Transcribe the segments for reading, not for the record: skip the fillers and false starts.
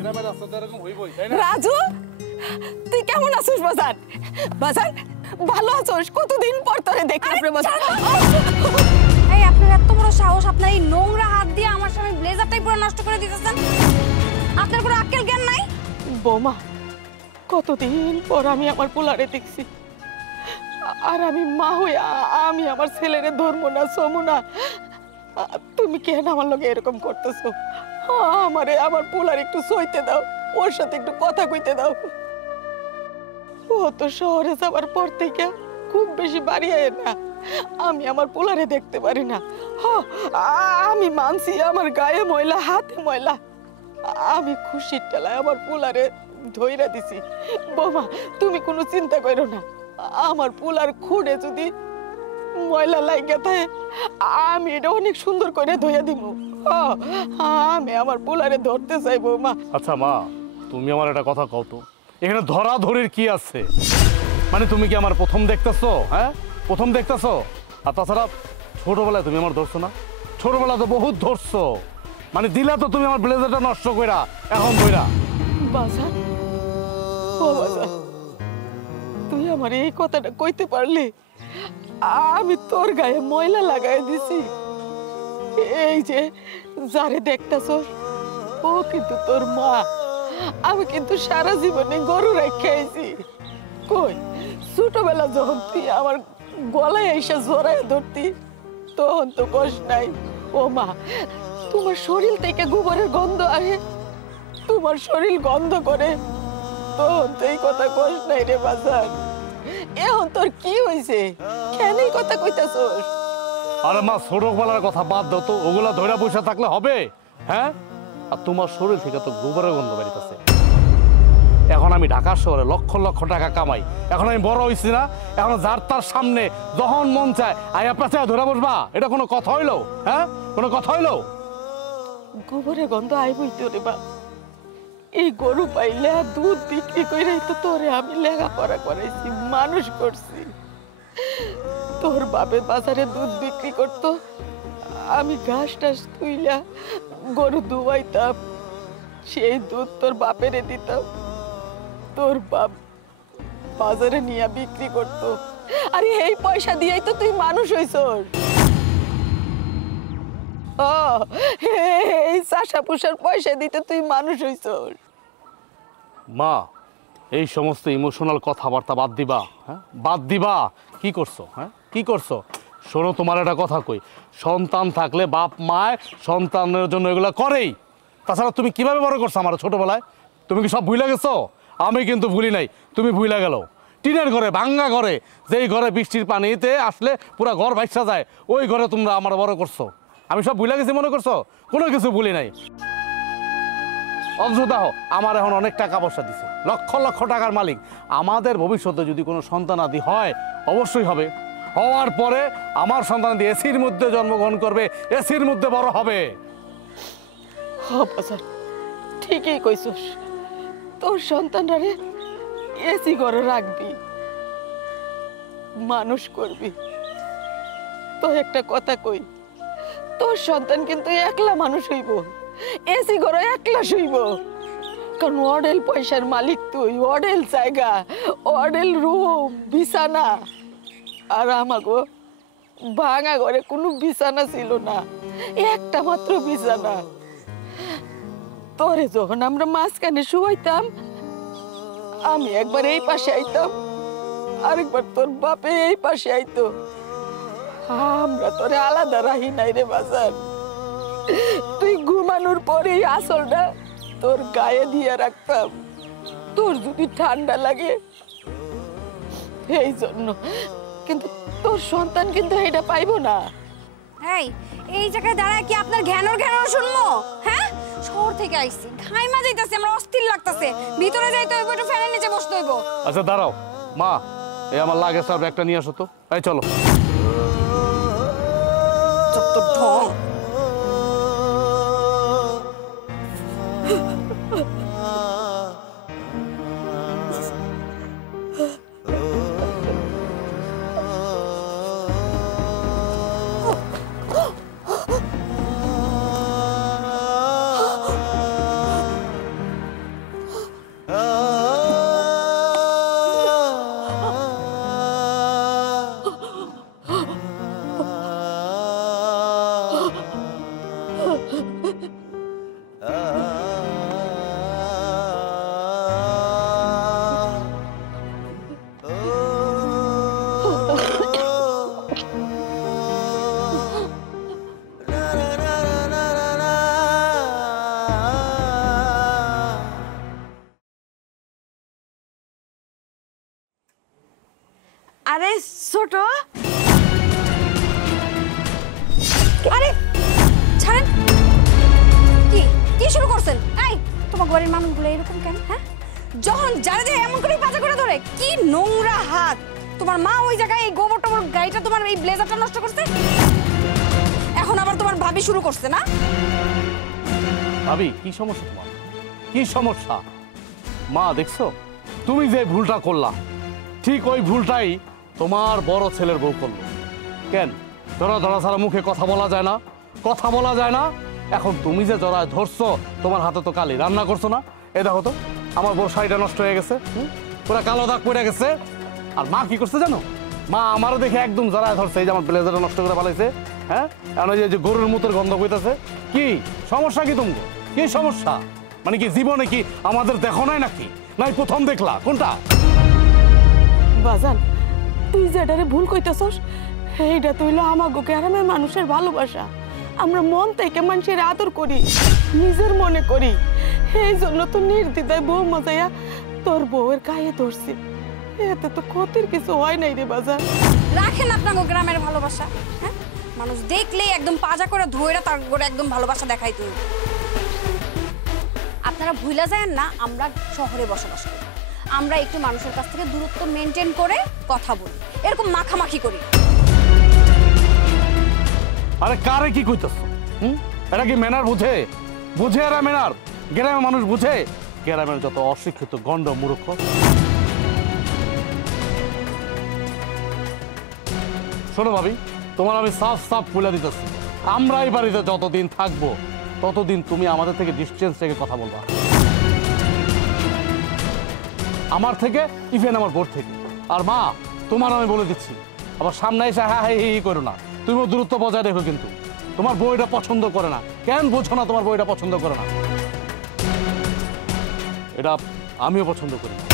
গ্রামের রাস্তা তো এরকম হইবই, তাই না? রাজু, তুই কেমন আছিস বাজান? বাজান ভালো আছিস? কতদিন পর তোরে দেখলাম রে বাজান। এই আপনার এত বড় সাহস, আপনার এই নোংরা হাত দিয়ে আমার স্বামীর ব্লেজারটাই পুরো নষ্ট করে দিতেছেন। আপনার কোনো আক্কেল জ্ঞান নাই? বৌমা, কতদিন পর আমি আমার পোলারে দেখছি, আর আমি মা হই আমি আমার ছেলেরে ধরবো না, সমু না। তুমি কেন আমার লগে এরকম করতেছো? আমারে আমার পোলার একটু সইতে দাও, ওর সাথে একটু কথা কইতে দাও। ও তো শহরে যাবার পর থেকে খুব বেশি বাড়ি আয় না, আমি আমার পোলারে দেখতে পারি না। আমি মানছি আমার গায়ে ময়লা, হাতে ময়লা, আমি খুশির টেলায় আমার পোলারে ধইরা দিছি। বৌমা, তুমি কোনো চিন্তা করো না, আমার পোলার খুঁড়ে যদি ময়লা লাগে থাকে আমি এটা অনেক সুন্দর করে ধুইয়া দিব। আমি আমার পোলারে ধরতে চাই বৌমা। আচ্ছা মা, তুমি আমার একটা কথা কও তো, এখানে ধরাধরির কি আছে? মানে তুমি কি আমার প্রথম দেখতেছো? হ্যাঁ, প্রথম দেখতেছো? আর তাছাড়া ছোটবেলায় তুমি আমার ধরছো না? ছোটবেলায় তো বহুত ধরছো, মানে দিলা তো তুমি আমার ব্লেজারটা নষ্ট কইরা, এখন কইরা। বাজার, ও বাজার, তুই আমার এই কথাটা কইতে পারলি? আমি তোর গায়ে ময়লা লাগাই দিছি। এই যে যারে দেখতাছ, ও কিন্তু তোর মা। আমি কিন্তু সারা জীবনে গরু রেখে আইছি। কই ছোটবেলা যখন তুই আমার গলায় এসে জড়ায় ধরতি, তখন তো কষ্ট নাই। ও মা, তোমার শরীর থেকে গোবরের গন্ধ আসে, তোমার শরীর গন্ধ করে, তখন তো এই কথা কষ্ট নাই রে বাজার। এখন তোর কি হয়েছে? কেন এই কথা কইতাছস? আরে মা, ছোটবেলার কথা বাদ দাও তো, ওগুলা ধইরা বসে থাকলে হবে? হ্যাঁ, আর তোমার শরীর থেকে তো গোবরের গন্ধ বেরিতেছে। এখন আমি ঢাকা শহরে লক্ষ লক্ষ টাকা কামাই, এখন আমি বড় হইছি না? এখন যার তার সামনে যখন মন চায় আয়া পেঁচায় ধরে বসবা, এটা কোনো কথা হইলো? হ্যাঁ, কোনো কথা হইলো? গোবরের গন্ধ আইবই তো রে বা। এই গরু পাইলে দুধ বিক্রি করে তো তোরে আমি লেখাপড়া করাইছি, মানুষ করছি। তোর বাপে বাজারে দুধ বিক্রি করতো, আমি ঘাস টাস তুইলা গরু দুয়াইতাম, সেই দুধ তোর বাপেরে দিতাম, তোর বাপ বাজারে নিয়ে বিক্রি করতো। আরে এই পয়সা দিয়েই তো তুই মানুষ হইছস। এই চাষা পুষার পয়সা দিতে তুই মানুষ হইছস। মা, এই সমস্ত ইমোশনাল কথাবার্তা বাদ দিবা। হ্যাঁ, বাদ দিবা। কি করছো? হ্যাঁ, কি করছো? শোনো, তোমার একটা কথা কই, সন্তান থাকলে বাপ মায় সন্তানের জন্য এগুলো করেই। তাছাড়া তুমি কিভাবে বড় করছো আমার ছোটবেলায়? তুমি কি সব ভুলে গেছো? আমি কিন্তু ভুলি নাই, তুমি ভুলে গেল। টিনের ঘরে, ভাঙ্গা ঘরে, যেই ঘরে বৃষ্টির পানিতে আসলে পুরো ঘর ভাইসা যায়, ওই ঘরে তোমরা আমার বড় করছো। আমি সব ভুলে গেছি মনে করছো? কোনো কিছু ভুলি নাই। অথচ দেখো, আমার এখন অনেক টাকা পয়সা দিছে, লক্ষ লক্ষ টাকার মালিক। আমাদের ভবিষ্যতে যদি কোনো সন্তানাদি হয়, অবশ্যই হবে। হওয়ার পরে আমার সন্তানাদি এসির মধ্যে জন্মগ্রহণ করবে, এসির মধ্যে বড় হবে। বাজার, ঠিকই কইছস, তোর সন্তানটারে এসি ঘরে রাখবি, মানুষ করবি। তো একটা কথা কই, তোর সন্তান কিন্তু একলা মানুষ হইব, এসি ঘরে একলা শুইব। কারণ অডেল পয়সার মালিক তুই, অডেল জায়গা, অডেল রুম, বিছানা। আর আমাগো ভাঙা ঘরে কোনো বিছানা ছিল না, একটা মাত্র বিছানা। তোরে যখন আমরা মাঝখানে শুয়াইতাম, আমি একবার এই পাশে আইতাম, আরেকবার তোর বাপে এই পাশে আইতো। আমরা তোরে আলাদা রাখি নাই রে বাজার। তুই ঘুমানোর পরে আসলটা তোর গায়ে দিয়ে রাখতাম, তোর যদি ঠান্ডা লাগে এই জন্য। কিন্তু তোর সন্তান কিন্তু এটা পাইবো না। এই জায়গায় দাঁড়ায় কি আপনার ঘ্যানোর শুনবো? হ্যাঁ, শহর থেকে আইছি, ঘাইমা যাইতাছে, আমরা অস্থির লাগতাছে, ভিতরে যাইতে হইব, একটু ফ্যানের নিচে বসতে হইব। আচ্ছা দাঁড়াও মা, এই আমার লাগে সব একটা নিয়ে আসো তো। এই চলো। যত ঢং। আরে ছোট, আরে ছাড়েন। কি কি শুরু করছেন? এই তোমার ঘরের মানুষগুলো এরকম কেন? হ্যাঁ, যখন যারা যে এমন করে পাজা করে ধরে, কি নোংরা হাত। তোমার মা ওই জায়গায় এই গোবর টোবর গাড়িটা তোমার এই ব্লেজারটা নষ্ট করছে, এখন আবার তোমার ভাবি শুরু করছে না? ভাবি কি সমস্যা তোমার? কি সমস্যা? মা দেখছো তুমি যে ভুলটা করলা, ঠিক ওই ভুলটাই তোমার বড় ছেলের বউ করলো। কেন ধরা ধরা ছাড়া মুখে কথা বলা যায় না? কথা বলা যায় না। এখন তুমি যে জড়ায় ধরছো, তোমার হাতে তো কালি, রান্না করছো না? এই দেখো তো আমার বড় শাড়িটা নষ্ট হয়ে গেছে, পুরো কালো দাগ পড়ে গেছে। আর মা কি করছে জানো? মা আমারও দেখে একদম জড়ায় ধরছে, এই যে আমার ব্লেজারটা নষ্ট করে ফেলাইছে। হ্যাঁ, এখন ওই যে গরুর মুতের গন্ধ বইতেছে। কি সমস্যা? কি তোমার কি সমস্যা? মানে কি জীবনে কি আমাদের দেখো নাই নাকি? নাই প্রথম দেখলা? কোনটা? বাজান, তুই যেটারে ভুল কইতাছস এইটা তো হইলো আমাগো গ্রামের মানুষের ভালোবাসা। আমরা মন থেকে মানুষের আদর করি, নিজের মনে করি। এই জন্য তো নির্দ্বিধায় বউ মজাইয়া তোর বউয়ের গায়ে ধরছি। এতে তো ক্ষতির কিছু হয় নাই রে বাজার। রাখেন আপনাকে গ্রামের ভালোবাসা। হ্যাঁ, মানুষ দেখলেই একদম পাজা করে ধইরা তার করে একদম ভালোবাসা দেখাই। তুই আপনারা ভুলা যায় না, আমরা শহরে বসবাস করি, আমরা একটু মানুষের কাছ থেকে দূরত্ব মেনটেন করে কথা বলি, এরকম মাখামাখি করি। আরে কারে কি কইতেছ? এটা কি মেনার বুঝে? বুঝে এরা মেনার? গ্রামের মানুষ বুঝে? গ্রামের যত অশিক্ষিত গন্ড মূর্খ। শোনো ভাবি, তোমার আমি সাফ সাফ বলে দিতেছি, আমরা এই বাড়িতে যতদিন থাকবো ততদিন তুমি আমাদের থেকে ডিস্টেন্স থেকে কথা বলবা। আমার থেকে, ইভেন আমার বোর্ড থেকে। আর মা, তোমার আমি বলে দিচ্ছি, আবার সামনে এসে হ্যাঁ হ্যাঁ এই করো না। তুমিও দূরত্ব বজায় রেখো। কিন্তু তোমার বইটা পছন্দ করে না। কেন বোঝো না তোমার বইটা পছন্দ করে না? এটা আমিও পছন্দ করি না।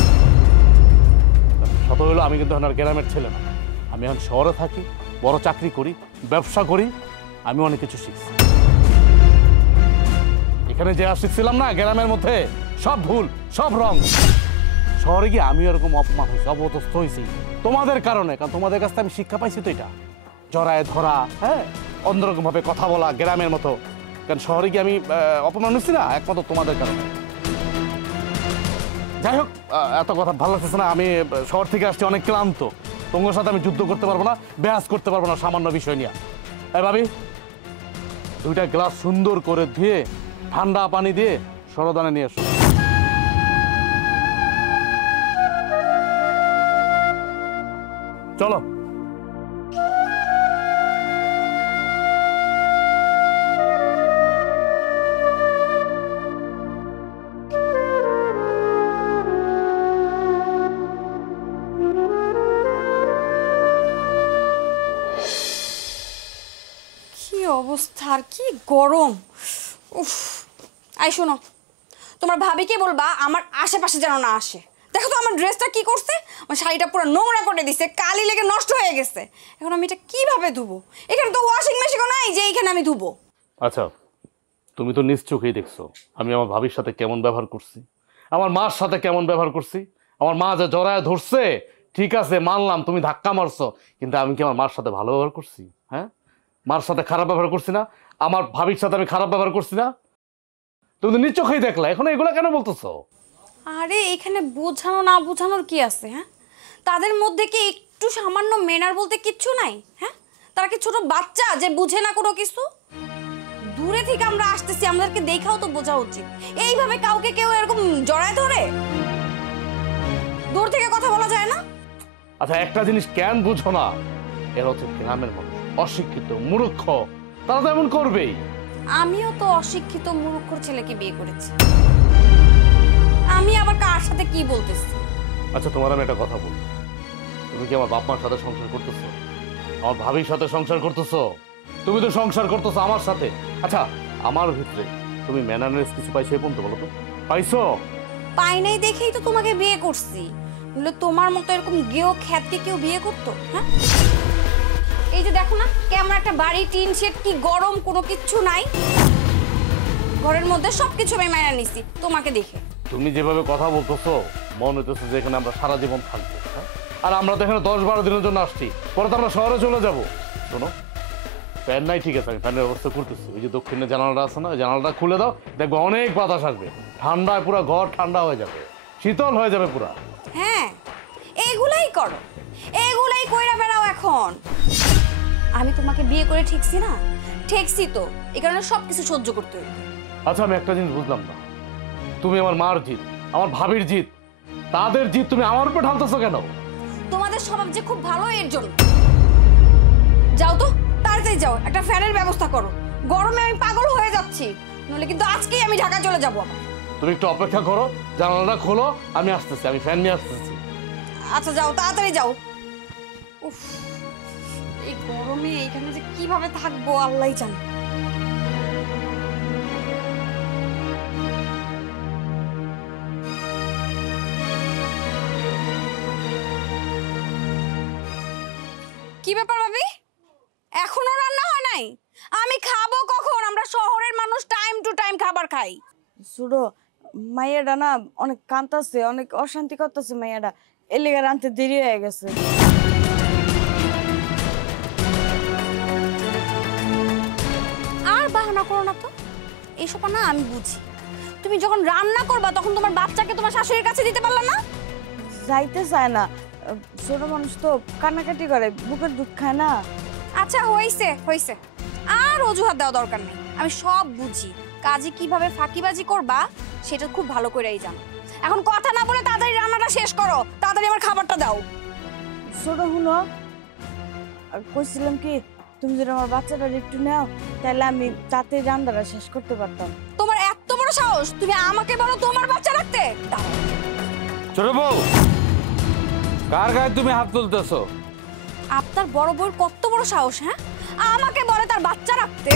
শত হইলো আমি কিন্তু এখন আর গ্রামের ছেলে না, আমি এখন শহরে থাকি, বড় চাকরি করি, ব্যবসা করি, আমি অনেক কিছু শিখছি। এখানে যে শিখছিলাম না গ্রামের মধ্যে, সব ভুল, সব রং। শহরে গিয়ে আমি এরকম অপমান হয়েছি, অপদস্থ হয়েছি তোমাদের কারণে। কারণ তোমাদের কাছ থেকে আমি শিক্ষা পাইছি তো এটা, জড়ায় ধরা, হ্যাঁ, অন্যরকম ভাবে কথা বলা গ্রামের মতো। কারণ শহরে গিয়ে আমি অপমান হয়েছি না একমাত্র তোমাদের কারণে। যাই হোক, এত কথা ভালো লাগতেছে না। আমি শহর থেকে আসছি অনেক ক্লান্ত। তোমার সাথে আমি যুদ্ধ করতে পারবো না, বেহাস করতে পারবো না সামান্য বিষয় নিয়ে। এই ভাবি, দুইটা গ্লাস সুন্দর করে ধুয়ে ঠান্ডা পানি দিয়ে সরদানে নিয়ে এসো। চলো। কি অবস্থা, আর কি গরম। উফ, আই শোনো, তোমার ভাবিকে বলবা আমার আশেপাশে যেন না আসে। দেখো তো আমার ড্রেসটা কি করছে, আমার শাড়িটা পুরো নোংরা করে দিছে, কালি লেগে নষ্ট হয়ে গেছে। এখন আমি এটা কিভাবে ধুবো? এখানে তো ওয়াশিং মেশিনও নাই যে এইখানে আমি ধুবো। আচ্ছা, তুমি তো নিজ চোখেই দেখছো আমি আমার ভাবির সাথে কেমন ব্যবহার করছি, আমার মার সাথে কেমন ব্যবহার করছি। আমার মা যে জড়ায় ধরছে, ঠিক আছে মানলাম তুমি ধাক্কা মারছো, কিন্তু আমি কি আমার মার সাথে ভালো ব্যবহার করছি? হ্যাঁ, মার সাথে খারাপ ব্যবহার করছি না? আমার ভাবির সাথে আমি খারাপ ব্যবহার করছি না? তুমি তো নিজ চোখেই দেখলা, এখন এগুলো কেন বলতেছো? আরে এখানে বোঝানো না বোঝানোর কি আছে? হ্যাঁ, তাদের মধ্যে কি একটু সামান্য মেনার বলতে কিচ্ছু নাই? হ্যাঁ, তারা কি ছোট বাচ্চা যে বুঝে না কোনো কিছু? দূরে থেকে আমরা আসতেছি, আমাদেরকে দেখাও তো বোঝা উচিত। এইভাবে কাউকে কেউ এরকম জড়ায় ধরে দূর থেকে কথা বলা যায় না? আচ্ছা, একটা জিনিস কেন বুঝো না? এরা হচ্ছে গ্রামের মানুষ, অশিক্ষিত মূর্খ, তারা তো এমন করবেই। আমিও তো অশিক্ষিত মূর্খর ছেলেকে বিয়ে করেছি, আমি আবার কার সাথে কি বলতেছি? আচ্ছা, তোমার আমি একটা কথা বলবো, তুমি কি আমার বাপ মার সাথে সংসার করতেছো? আমার ভাবির সাথে সংসার করতেছো? তুমি তো সংসার করতেছো আমার সাথে। আচ্ছা, আমার ভিতরে তুমি ম্যানারনেস কিছু পাইছো এই পর্যন্ত? বলো তো, পাইছো? পাই নাই দেখেই তো তোমাকে বিয়ে করছি। বলে তোমার মতো এরকম গেও খ্যাতকে কেউ বিয়ে করতো? হ্যাঁ, এই যে দেখো না কেমন একটা বাড়ি, টিন শেড, কি গরম, কোনো কিচ্ছু নাই ঘরের মধ্যে, সবকিছু আমি মাইনা নিছি তোমাকে দেখে। তুমি যেভাবে কথা বলতেছো মনে হইতেছে যে এখানে আমরা সারা জীবন থাকবো। হ্যাঁ, আর আমরা তো এখানে 10-12 দিনের জন্য আসছি, পরে তো আমরা শহরে চলে যাব। শোনো, ফ্যান নাই ঠিক আছে, আমি ফ্যানের ব্যবস্থা করতেছি। ওই যে দক্ষিণে জানালাটা আছে না, ওই জানালাটা খুলে দাও, দেখবো অনেক বাতাস আসবে, ঠান্ডায় পুরো ঘর ঠান্ডা হয়ে যাবে, শীতল হয়ে যাবে পুরা। হ্যাঁ, এগুলাই করো, এগুলাই কইরা বেড়াও এখন। আমি তোমাকে বিয়ে করে ঠেকছি না, ঠেকছি তো, এই কারণে সবকিছু সহ্য করতে হইবে। আচ্ছা, আমি একটা জিনিস বুঝলাম না, তুমি আমার মার জিত, আমার ভাবির জিত, তাদের জিত তুমি আমার উপর ঢালতেছো কেন? তোমাদের স্বভাব যে খুব ভালো এর জন্য। যাও তো, তাড়াতাড়ি যাও, একটা ফ্যানের ব্যবস্থা করো, গরমে আমি পাগল হয়ে যাচ্ছি, নইলে কিন্তু আজকেই আমি ঢাকা চলে যাবো। তুমি একটু অপেক্ষা করো, জানালাটা খোলো, আমি আসতেছি, আমি ফ্যান নিয়ে আসতেছি। আচ্ছা যাও, তাড়াতাড়ি যাও। উফ, এই গরমে এইখানে যে কিভাবে থাকবো আল্লাহই জানে। কি ব্যাপার ভাবি, এখনো রান্না হয় নাই? আমি খাবো কখন? আমরা শহরের মানুষ টাইম টু টাইম খাবার খাই। সুডো মাইয়াটা না অনেক কাঁদতাছে, অনেক অশান্তি করতেছে মাইয়াটা, এর লেগে রানতে দেরি হয়ে গেছে। আর বাহানা করো না তো, এইসব না আমি বুঝি। তুমি যখন রান্না করবা তখন তোমার বাচ্চাকে তোমার শাশুড়ির কাছে দিতে পারলা না? যাইতে চায় না, ছোট মানুষ তো কান্নাকাটি করে, বুকের দুধ খায় না। আচ্ছা হইছে হইছে, আর অজুহাত দেওয়া দরকার নেই, আমি সব বুঝি। কাজে কিভাবে ফাঁকিবাজি করবা সেটা খুব ভালো করেই জানো। এখন কথা না বলে তাড়াতাড়ি রান্নাটা শেষ করো, তাড়াতাড়ি আমার খাবারটা দাও। ছোট হুনো, আর কইছিলাম কি তুমি যদি আমার বাচ্চাটা একটু নাও তাহলে আমি তাতে রান্নাটা শেষ করতে পারতাম। তোমার এত বড় সাহস, তুমি আমাকে বলো তোমার বাচ্চা রাখতে? দাও। ছোট বউ, কার গায়ে তুমি হাত তুলতেছো? আপনার বড় বউর কত বড় সাহস, হ্যাঁ, আমাকে বলে তার বাচ্চা রাখতে?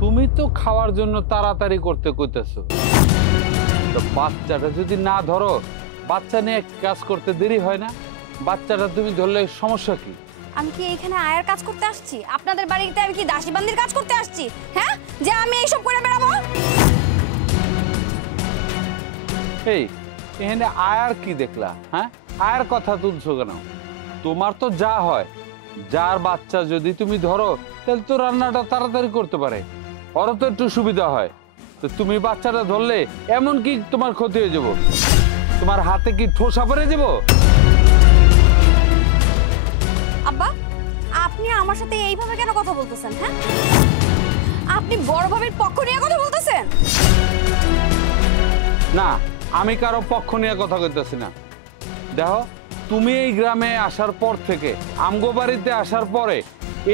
তুমি তো খাওয়ার জন্য তাড়াতাড়ি করতে কইতেছো, তো বাচ্চাটা যদি না ধরো, বাচ্চা নিয়ে কাজ করতে দেরি হয় না? বাচ্চাটা তুমি ধরলে সমস্যা কি? আমি কি এখানে আয়ার কাজ করতে আসছি? আপনাদের বাড়িতে আমি কি দাসী বান্দির কাজ করতে আসছি? হ্যাঁ, যে আমি এইসব করে বেড়াবো? এই এখানে আয়ার কি দেখলা? হ্যাঁ, আয়ার কথা তুলছো কেন? তোমার তো যা হয়, যার বাচ্চা যদি তুমি ধরো তাহলে তো রান্নাটা তাড়াতাড়ি করতে পারে, ওরও তো একটু সুবিধা হয়। তো তুমি বাচ্চাটা ধরলে এমন কি তোমার ক্ষতি হয়ে যাব? তোমার হাতে কি ঠোসা পড়ে যাব? আব্বা, আপনি আমার সাথে এইভাবে কেন কথা বলতেছেন? হ্যাঁ, আপনি বড় ভাবির পক্ষ নিয়ে কথা বলতেছেন? না, আমি কারো পক্ষ নিয়ে কথা কইতেছি না। দেখো, তুমি এই গ্রামে আসার পর থেকে, আমগো বাড়িতে আসার পরে,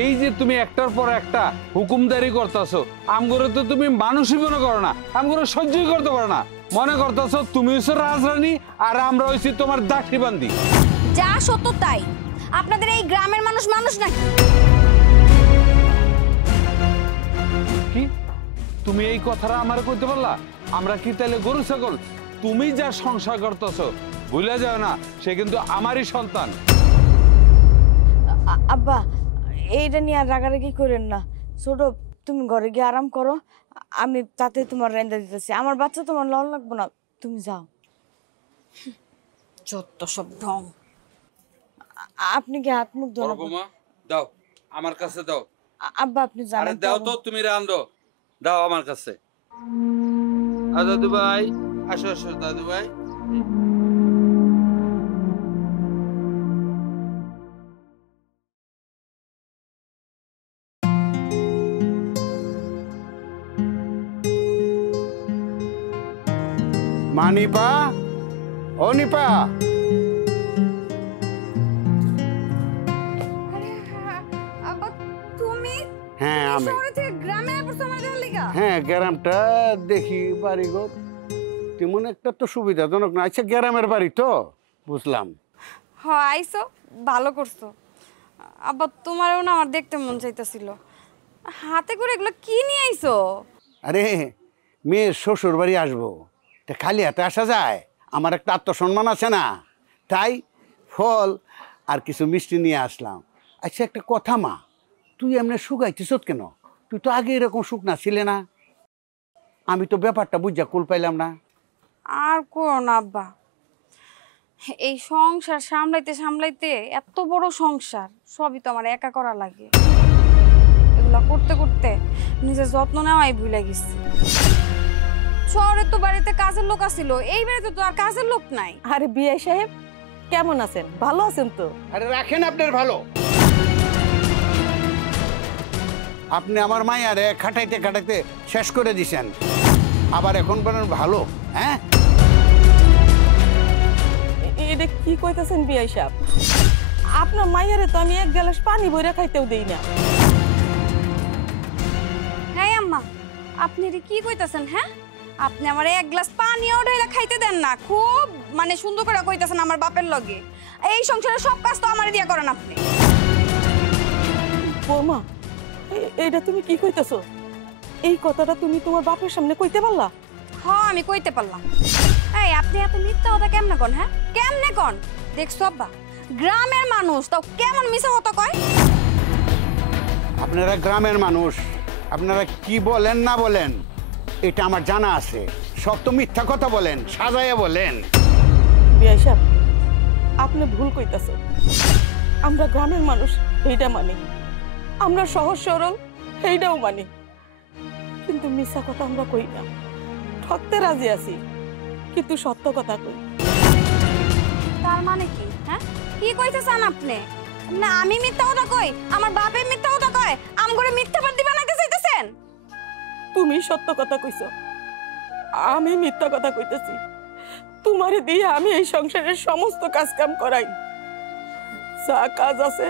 এই যে তুমি একটার পর একটা হুকুমদারি করতেছো, আমগরে তো তুমি মানুষই মনে করো না, আমগরে সহ্যই করতে পারো না, মনে করতেছো তুমি হচ্ছে রাজরানী আর আমরা হইছি তোমার দাসী বান্দি। যা সত্য তাই, আপনাদের এই গ্রামের মানুষ মানুষ নাকি? কি তুমি এই কথাটা আমার কইতে পারলা? আমরা কি তাহলে গরু ছাগল? তুমি যা সংসার করতেছো ভুলে যাও না, সে কিন্তু আমারই সন্তান। আব্বা, এইটা নিয়ে আর রাগারাগি করেন না। ছোট, তুমি ঘরে গিয়ে আরাম করো, আমি তাতে তোমার রেন্দা দিতেছি। আমার বাচ্চা তোমার লন লাগবো না, তুমি যাও। যত সব ঢং। আপনি কি হাত মুখ ধোন? দাও আমার কাছে দাও। আব্বা আপনি জানেন দাও তো, তুমি রান্ধো, দাও আমার কাছে। দাদু ভাই, আসো আসো দাদু ভাই। মা নিপা, ও নিপা। আব্বা, তুমি হ্যাঁ আমি। শহরে থেকে গ্রামে আসছো আমার দেখার লিগা? হ্যাঁ, গ্রামটা দেখি, বাড়িঘর তেমন একটা তো সুবিধাজনক না। আচ্ছা, গ্রামের বাড়ি তো বুঝলাম। হ্যাঁ, আইছো, ভালো করছো। আব্বা, তোমারও না আমার দেখতে মন চাইতেছিল। হাতে করে এগুলো কি নিয়ে আইছো? আরে, মেয়ের শ্বশুর বাড়ি আসবো, তা খালি হাতে আসা যায়? আমার একটা আত্মসম্মান আছে না, তাই ফল আর কিছু মিষ্টি নিয়ে আসলাম। আচ্ছা, একটা কথা মা, তুই এমনি শুকাইছিস কেন? তুই তো আগে এরকম শুকনা ছিলে না। আমি তো ব্যাপারটা বুঝা কুল পাইলাম না। আর করো না আব্বা, এই সংসার সামলাইতে সামলাইতে এত বড় সংসার সবই তো আমার একা করা লাগে। এগুলা করতে করতে নিজের যত্ন নেওয়াই ভুলে গেছি। শহরে তো বাড়িতে কাজের লোক আছিল, এই বাড়িতে তো আর কাজের লোক নাই। আরে বিআই সাহেব কেমন আছেন? ভালো আছেন তো? আরে রাখেন আপনার ভালো। আপনি আমার মায়ারে খাটাইতে খাটাইতে শেষ করে দিছেন, আবার এখন বলেন ভালো। হ্যাঁ, এটা কি কইতাছেন বিআই সাহেব? আপনার মাইয়ারে তো আমি এক গ্লাস পানি ভরে খাইতেও দেই না। হ্যাঁ আম্মা, আপনি এটা কি কইতাছেন? হ্যাঁ, আপনি আমার এক গ্লাস পানিও ঢাইলা খাইতে দেন না। খুব মানে সুন্দর করে কইতাছেন আমার বাপের লগে। এই সংসারের সব কাজ তো আমারে দিয়া করেন আপনি। বৌমা, এটা তুমি কি কইতাছো? এই কথাটা তুমি তোমার বাপের সামনে কইতে পারলা? হ্যাঁ, আমি কইতে পারলাম। এই আপনি এত মিথ্যা কথা কেমনে কোন? হ্যাঁ, কেমনে কোন? দেখছো আব্বা, গ্রামের মানুষ তাও কেমন মিছা কথা কয়। আপনারা গ্রামের মানুষ, আপনারা কি বলেন না বলেন এটা আমার জানা আছে। সব তো মিথ্যা কথা বলেন, সাজাইয়া বলেন। বিআই সাহেব, আপনি ভুল কইতাছেন। আমরা গ্রামের মানুষ এইটা মানি, আমরা সহজ সরল এইটাও মানি, কিন্তু মিথ্যা কথা আমরা কই না। ঠকতে রাজি আছি, কিন্তু সত্য কথা কই। তার মানে কি? হ্যাঁ, কি কইতেছেন আপনি? না আমি মিথ্যা কথা কই, আমার বাপে মিথ্যা কথা কয়, আম করে মিথ্যাবাদী বানাইতে চাইতেছেন? তুমি সত্য কথা কইছো, আমি মিথ্যা কথা কইতেছি। তোমারে দিয়ে আমি এই সংসারের সমস্ত কাজ কাম করাই। যা কাজ আছে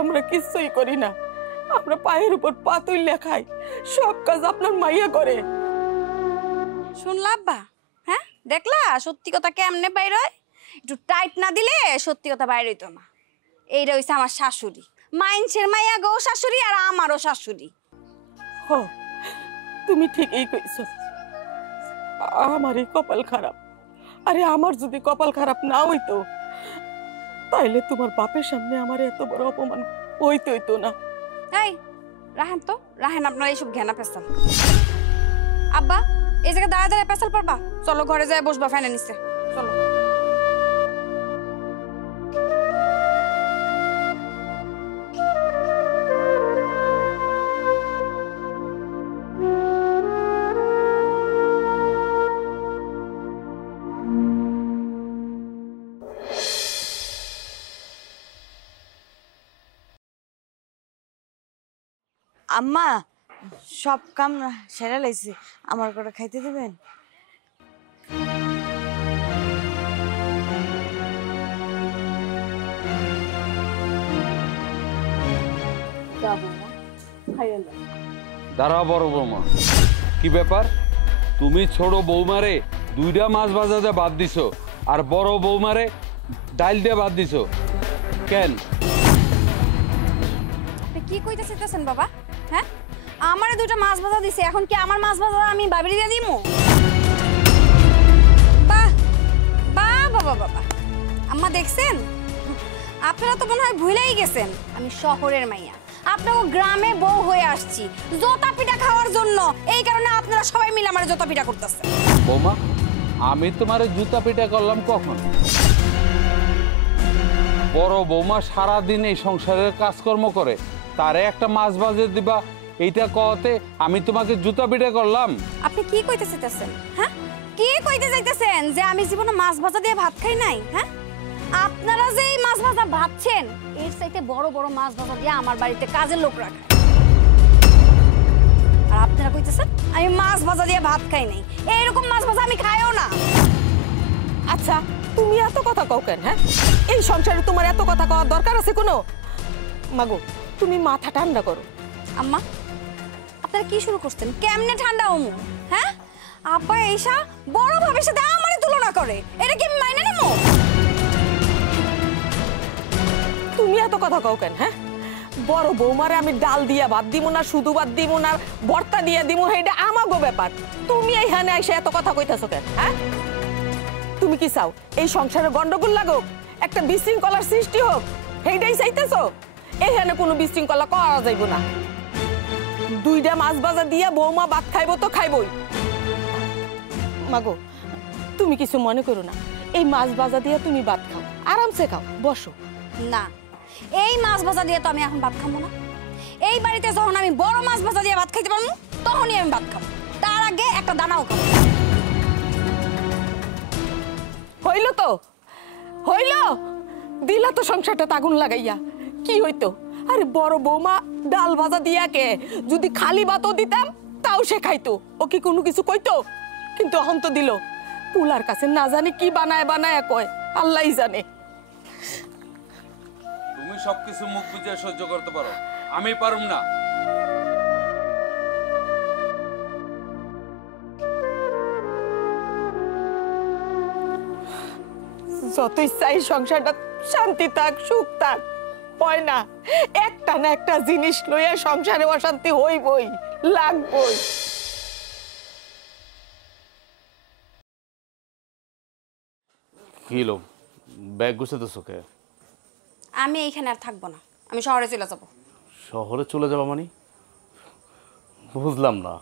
আমরা কিছুই করি না, আমরা পায়ের উপর পা তুইলা খাই। সব কাজ আপনার মাইয়া করে। শুনলা আব্বা? হ্যাঁ, দেখলা সত্যি কথা কেমনে বাইর হয়? একটু টাইট না দিলে সত্যি কথা বাইর হইতো না। এইটা হইছে আমার শাশুড়ি, মাইনছের মাইয়া গো শাশুড়ি, আর আমারও শাশুড়ি। হ, তুমি ঠিকই কইছো, আমারই কপাল খারাপ। আরে আমার যদি কপাল খারাপ না হইতো তাইলে তোমার বাপের সামনে আমার এত বড় অপমান হইতো না। এই রাহেন তো, রাহেন আপনার এইসব ঘেনা পেশাল। আব্বা, এই জায়গায় দাঁড়ায় দাঁড়ায় পেশাল পারবা? চলো ঘরে যায় বসবা ফ্যানের নিচে, চলো। আম্মা, সব কাম সেরে লাইছি, আমার করে খাইতে দিবেন? দাঁড়া বড় বৌমা, কি ব্যাপার? তুমি ছোট বৌমারে দুইটা মাছ ভাজাতে বাদ দিছো, আর বড় বৌমারে ডাল দিয়ে বাদ দিছো কেন? আপনি কি কইতে চাইতেছেন বাবা? হ্যাঁ, আমারে দুইটা মাছ ভাজা দিছে, এখন কি আমার মাছ ভাজা আমি বাবির দিয়ে দিমু? বাহ বাহ বাবা বাবা, আম্মা দেখছেন? আপনারা তো মনে হয় ভুলেই গেছেন আমি শহরের মাইয়া, আপনাকে গ্রামে বউ হয়ে আসছি জোতা পিঠা খাওয়ার জন্য। এই কারণে আপনারা সবাই মিলে আমার জোতা পিঠা করতেছেন। বৌমা, আমি তোমার জুতা পিঠা করলাম কখন? বড় বৌমা সারাদিন এই সংসারের কাজকর্ম করে, তারে একটা মাছ ভাজে দিবা এইটা কওয়াতে আমি তোমাকে জুতা পিঠা করলাম? আপনি কি কইতে চাইতেছেন? হ্যাঁ, কি কইতে চাইতেছেন যে আমি জীবনে মাছ ভাজা দিয়ে ভাত খাই নাই? হ্যাঁ, আপনারা যে এই মাছ ভাজা ভাবছেন এর চাইতে বড় বড় মাছ ভাজা দিয়ে আমার বাড়িতে কাজের লোক রাখে। আর আপনারা কইতেছেন আমি মাছ ভাজা দিয়ে ভাত খাই নাই, এইরকম মাছ ভাজা আমি খাইও না। আচ্ছা, তুমি এত কথা কও কেন? হ্যাঁ, এই সংসারে তোমার এত কথা কওয়ার দরকার আছে কোনো? মাগো, তুমি মাথা ঠান্ডা করো। আম্মা, আপনারা কি শুরু করছেন? কেমনে ঠান্ডা হমু? হ্যাঁ, আব্বা এইসা বড় ভাবের সাথে আমারে তুলনা করে, এটা কি আমি মাইনে নেবো? তুমি এত কথা কও কেন? হ্যাঁ, বড় বৌমারে আমি ডাল দিয়া ভাত দিব না, শুধু ভাত দিব না, ভর্তা দিয়া দিব, এইটা আমাগো ব্যাপার। তুমি এইখানে এসে এত কথা কইতাছো কেন? হ্যাঁ, তুমি কি চাও এই সংসারে গন্ডগোল লাগুক, একটা বিশৃঙ্খলার সৃষ্টি হোক? এইটাই চাইতেছো? এইখানে কোনো বিশৃঙ্খলা করা যাইব না। দুইটা মাছ ভাজা দিয়া বৌমা ভাত খাইবো তো খাইবই। মাগো, তুমি কিছু মনে করো না, এই মাছ ভাজা দিয়ে তুমি ভাত খাও, আরামসে খাও, বসো। না, এই মাছ ভাজা দিয়ে তো আমি এখন ভাত খাবো না। এই বাড়িতে যখন আমি বড় মাছ ভাজা দিয়ে ভাত খাইতে পারবো তখনই আমি ভাত খাবো, তার আগে একটা দানাও খাবো। হইল তো, হইল, দিলা তো সংসারটা আগুন লাগাইয়া। কি হইতো? আরে বড় বৌমা ডাল ভাজা দিয়াকে যদি খালি ভাতও দিতাম তাও সে খাইতো, ও কি কোনো কিছু কইতো? কিন্তু এখন তো দিল, পুলার কাছে না জানি কি বানায় বানায় কয়, আল্লাহই জানে। তুমি সবকিছু মুখ বুঝে সহ্য করতে পারো, আমি পারুম না। যতই চাই সংসারটা শান্তি থাক, সুখ থাক, হয় না। একটা না একটা জিনিস লইয়া সংসারে অশান্তি হইবই, লাগবই। কি লো, ব্যাগ গুছাতেছো কে? আমি এইখানে আর থাকবো না, আমি শহরে চলে যাব। শহরে চলে যাবা মানে? বুঝলাম না।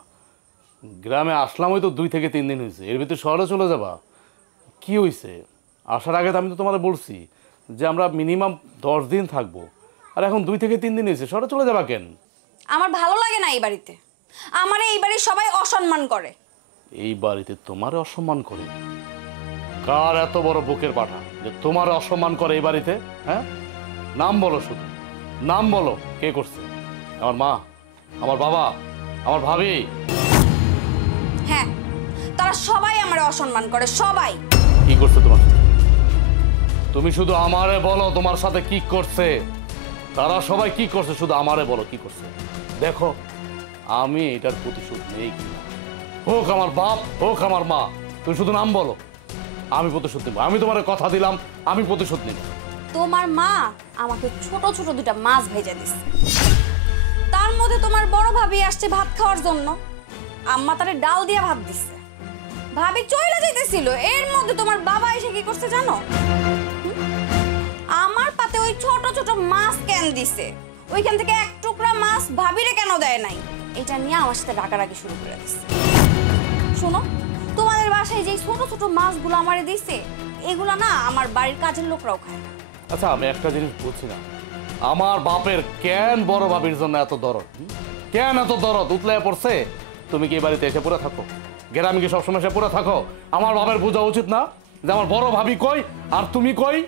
গ্রামে আসলাম ওই তো 2 থেকে 3 দিন হয়েছে, এর ভিতরে শহরে চলে যাবা? কি হয়েছে? আসার আগে তো আমি তো তোমাদের বলছি যে আমরা মিনিমাম 10 দিন থাকবো, আর এখন 2 থেকে 3 দিন হয়েছে, শহরে চলে যাবা কেন? আমার ভালো লাগে না এই বাড়িতে, আমার এই বাড়ির সবাই অসম্মান করে। এই বাড়িতে তোমার অসম্মান করে? কার এত বড় বুকের পাঠা যে তোমার অসম্মান করে এই বাড়িতে? হ্যাঁ, নাম বলো, শুধু নাম বলো, কে করছে? আমার মা, আমার বাবা, আমার ভাবি? হ্যাঁ, তারা সবাই আমার অসম্মান করে, সবাই। কি করছে তোমার সাথে? তুমি শুধু আমারে বলো তোমার সাথে কি করছে। তারা সবাই কি করছে, শুধু আমারে বলো কি করছে। দেখো, আমি এটার প্রতিশোধ নেই কিনা, হোক আমার বাপ হোক আমার মা, তুমি শুধু নাম বলো, আমি প্রতিশোধ নেব। আমি তোমার কথা দিলাম, আমি প্রতিশোধ নেব। তোমার মা আমাকে ছোট ছোট 2টা মাছ ভেজে দিচ্ছে, তার মধ্যে তোমার বড় ভাবি আসছে ভাত খাওয়ার জন্য, আম্মা তারে ডাল দিয়ে ভাত দিচ্ছে। ভাবি চলে যাইতেছিল, এর মধ্যে তোমার বাবা এসে কি করছে জানো? আমার পাতে ওই ছোট ছোট মাছ কেন দিছে, ওইখান থেকে এক টুকরা মাছ ভাবিরে কেন দেয় নাই, এটা নিয়ে আমার সাথে রাগারাগি শুরু করে দিচ্ছে। শোনো, তোমাদের বাসায় যে ছোট ছোট মাছগুলো আমারে দিছে, এগুলো না আমার বাড়ির কাজের লোকরাও খায় না। আচ্ছা, আমি একটা জিনিস বুঝছি না, আমার বাপের কেন বড় ভাবির জন্য এত দরদ? কেন এত দরদ উতলায় পড়ছে? তুমি কি এই বাড়িতে এসে পুরো থাকো? গ্রামে কি সবসময় এসে পুরো থাকো? আমার বাপের বোঝা উচিত না যে আমার বড় ভাবি কই আর তুমি কই?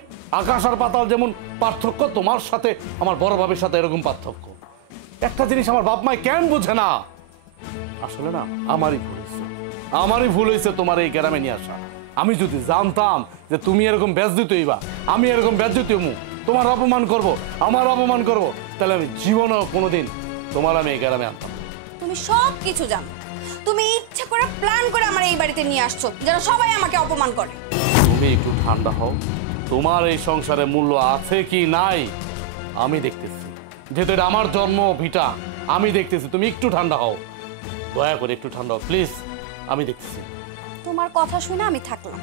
আকাশ আর পাতাল যেমন পার্থক্য, তোমার সাথে আমার বড় ভাবির সাথে এরকম পার্থক্য। একটা জিনিস আমার বাপ মাই কেন বুঝে না? আসলে না, আমারই ভুল হয়েছে, আমারই ভুল হয়েছে তোমার এই গ্রামে নিয়ে আসা। আমি যদি জানতাম যে তুমি এরকম ব্যাজ দিতেইবা, আমি এরকম ব্যাজ দিতেমু, তোমার অপমান করব, আমার অপমান করব, তাহলে আমি জীবনেও কোনোদিন তোমার আমি এই গ্রামে আনতাম। তুমি সব কিছু জানো, তুমি ইচ্ছা করে প্ল্যান করে আমার এই বাড়িতে নিয়ে আসছো যেন সবাই আমাকে অপমান করে। তুমি একটু ঠান্ডা হও, তোমার এই সংসারে মূল্য আছে কি নাই আমি দেখতেছি, যেহেতু এটা আমার জন্ম ভিটা, আমি দেখতেছি। তুমি একটু ঠান্ডা হও, দয়া করে একটু ঠান্ডা হও প্লিজ, আমি দেখতেছি। তোমার কথা শুনে আমি থাকলাম,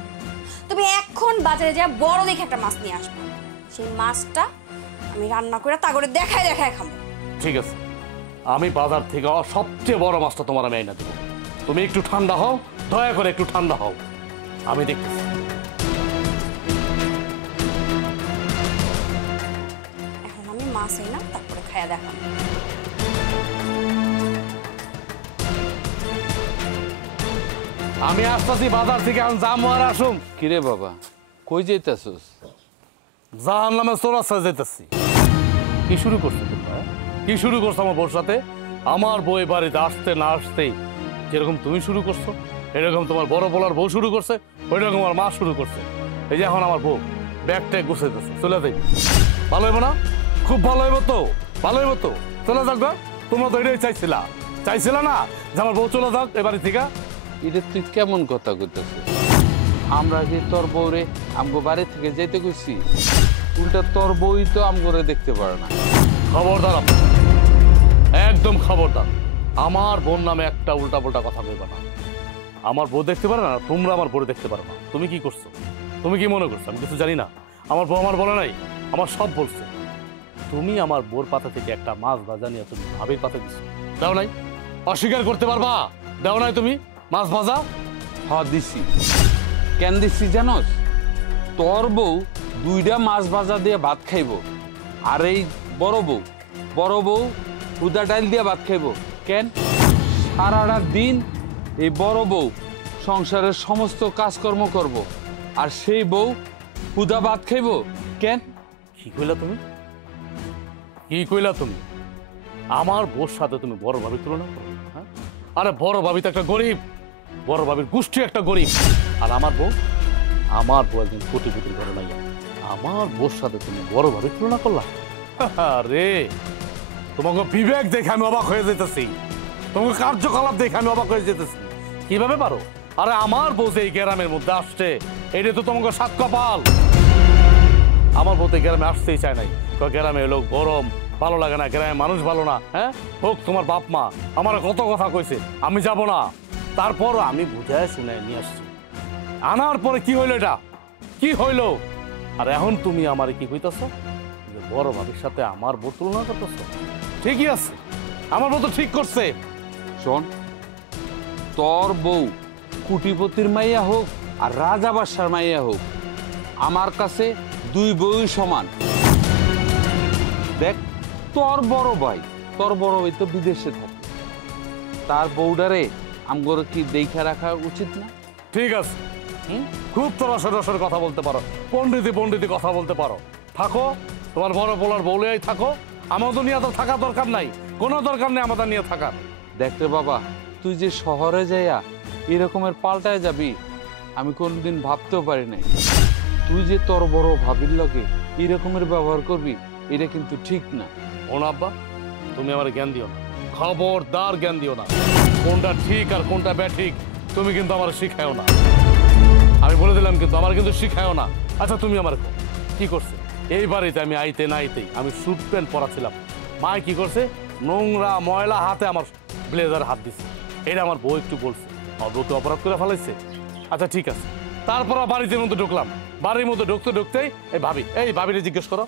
তুমি এখন বাজারে যা বড় দেখে একটা মাছ নিয়ে আসবে, সেই মাছটা আমি রান্না করে তাগরে দেখায় দেখায় খাবো। ঠিক আছে, আমি বাজার থেকে সবচেয়ে বড় মাছটা তোমার আমি এনে দেবো। তুমি একটু ঠান্ডা হও, দয়া করে একটু ঠান্ডা হও, আমি দেখতেছি। এখন আমি মাছ এনে তারপরে খায়া দেখাবো। আমি আসতেছি বাজার থেকে, এখন যাবো আর আসুম। কিরে বাবা, কই যাইতাছস? জাহান নামে চোরাস্তা যেতেছি। কি শুরু করছো তোমরা? কি শুরু করছো আমার বউর সাথে? আমার বউ বাড়িতে আসতে না আসতেই যেরকম তুমি শুরু করছো, এরকম তোমার বড় বলার বউ শুরু করছে, ওই রকম আমার মা শুরু করছে। এই যে এখন আমার বউ ব্যাগটা গুছাইতেছে, চলে যাই। ভালো হইব না? খুব ভালো হইব তো, ভালো হইব তো, চলে যাক গা। তোমরা তো এটাই চাইছিলা না যে আমার বউ চলে যাক এ বাড়ি থেকে? এটা তুই কেমন কথা কইতেছিস? আমরা যে তোর বউরে আমগো বাড়ি থেকে যেতে কইছি, উল্টা তোর বউই তো আমগোরে দেখতে পারে না। খবরদার, একদম খবরদার, আমার বোন নামে একটা উল্টা পাল্টা কথা বলবে না। আমার বউ দেখতে পারে না, তোমরা আমার বউ দেখতে পারো না। তুমি কি করছো? তুমি কি মনে করছো আমি কিছু জানি না? আমার বউ আমার বলে নাই, আমার সব বলছে। তুমি আমার বোর পাতা থেকে একটা মাছ ভাজা নিয়ে তুমি ভাবির পাতে দিছো, দাও নাই? অস্বীকার করতে পারবা? দাও নাই তুমি মাছ ভাজা? হ দিছি। কেন দিছি জানোস? তোর বউ দুইটা মাছ ভাজা দিয়ে ভাত খাইব, আর এই বড় বউ হুদা ডাইল দিয়ে ভাত খাইব। কেন? সারাটা দিন এই বড় বউ সংসারের সমস্ত কাজকর্ম করব, আর সেই বউ হুদা ভাত খাইব। কেন? কি কইলা তুমি? কি কইলা তুমি? আমার বউর সাথে তুমি বড় ভাবির তুলনা করো? হ্যাঁ? আরে বড় ভাবি তো একটা গরিব, বড় ভাবির গোষ্ঠী একটা গরিব, আর আমার বউ একদিন কোটিপতির ঘরে নাই। আমার বউর সাথে তুমি বড় ভাবির তুলনা করলা? আরে তোমাকে বিবেক দেখে আমি অবাক হয়ে যেতেছি, তোমাকে কার্যকলাপ দেখে আমি অবাক হয়ে যেতেছি। কিভাবে পারো? আরে আমার বউ যে এই গ্রামের মধ্যে আসছে, এটা তো তোমাকে সাত কপাল। আমার বউ তো গ্রামে আসতেই চায় নাই, গ্রামে লোক গরম, ভালো লাগে না, গ্রামে মানুষ ভালো না। হ্যাঁ, হোক তোমার বাপ মা আমার কত কথা কইছে, আমি যাব না, তারপরও আমি বুঝায় শুনে নিয়ে আসছি। আনার পরে কি হইলো? এটা কি হইলো? আর এখন তুমি আমার কি কইতাছ? বড় ভাবির সাথে আমার বউ তুলনা করতেছ? ঠিকই আছে, আমার বউ তো ঠিক করছে। শোন, তোর বউ কুটিপতির মাইয়া হোক আর রাজা বাদশার মাইয়া হোক, আমার কাছে দুই বউই সমান। দেখ, তোর বড় ভাই তো বিদেশে থাকে, তার বউডারে আমগর কি দেখা রাখা উচিত না? ঠিক আছে, খুব তো রসর কথা বলতে পারো, পণ্ডিতি কথা বলতে পারো, থাকো, তোমার বড় বলার বলেই থাকো। আমাদের নিয়ে তো থাকা দরকার নাই, কোনো দরকার নেই আমাদের নিয়ে থাকার। দেখ রে বাবা, তুই যে শহরে যাইয়া এরকমের পাল্টায় যাবি আমি কোনদিন ভাবতেও পারি নাই। তুই যে তোর বড় ভাবির লগে এরকমের ব্যবহার করবি, এটা কিন্তু ঠিক না। ও না আব্বা, তুমি আমার জ্ঞান দিও না, খবরদার জ্ঞান দিও না। কোনটা ঠিক আর কোনটা ব্যাঠিক তুমি কিন্তু আমার শিখাও না, আমি বলে দিলাম, কিন্তু আমার কিন্তু শিখাও না। আচ্ছা তুমি আমার কি করছে এই বাড়িতে? আমি আইতে না আইতেই আমি স্যুট প্যান্ট পরাছিলাম, মা কি করছে? নোংরা ময়লা হাতে আমার ব্লেজার হাত দিছে। এটা আমার বউ একটু বলছে, আমার বউকে অপরাধ করে ফেলাইছে। আচ্ছা ঠিক আছে, তারপর বাড়িতে মধ্যে ঢুকলাম, বাড়ির মধ্যে ঢুকতেই এই ভাবিরে জিজ্ঞেস করো,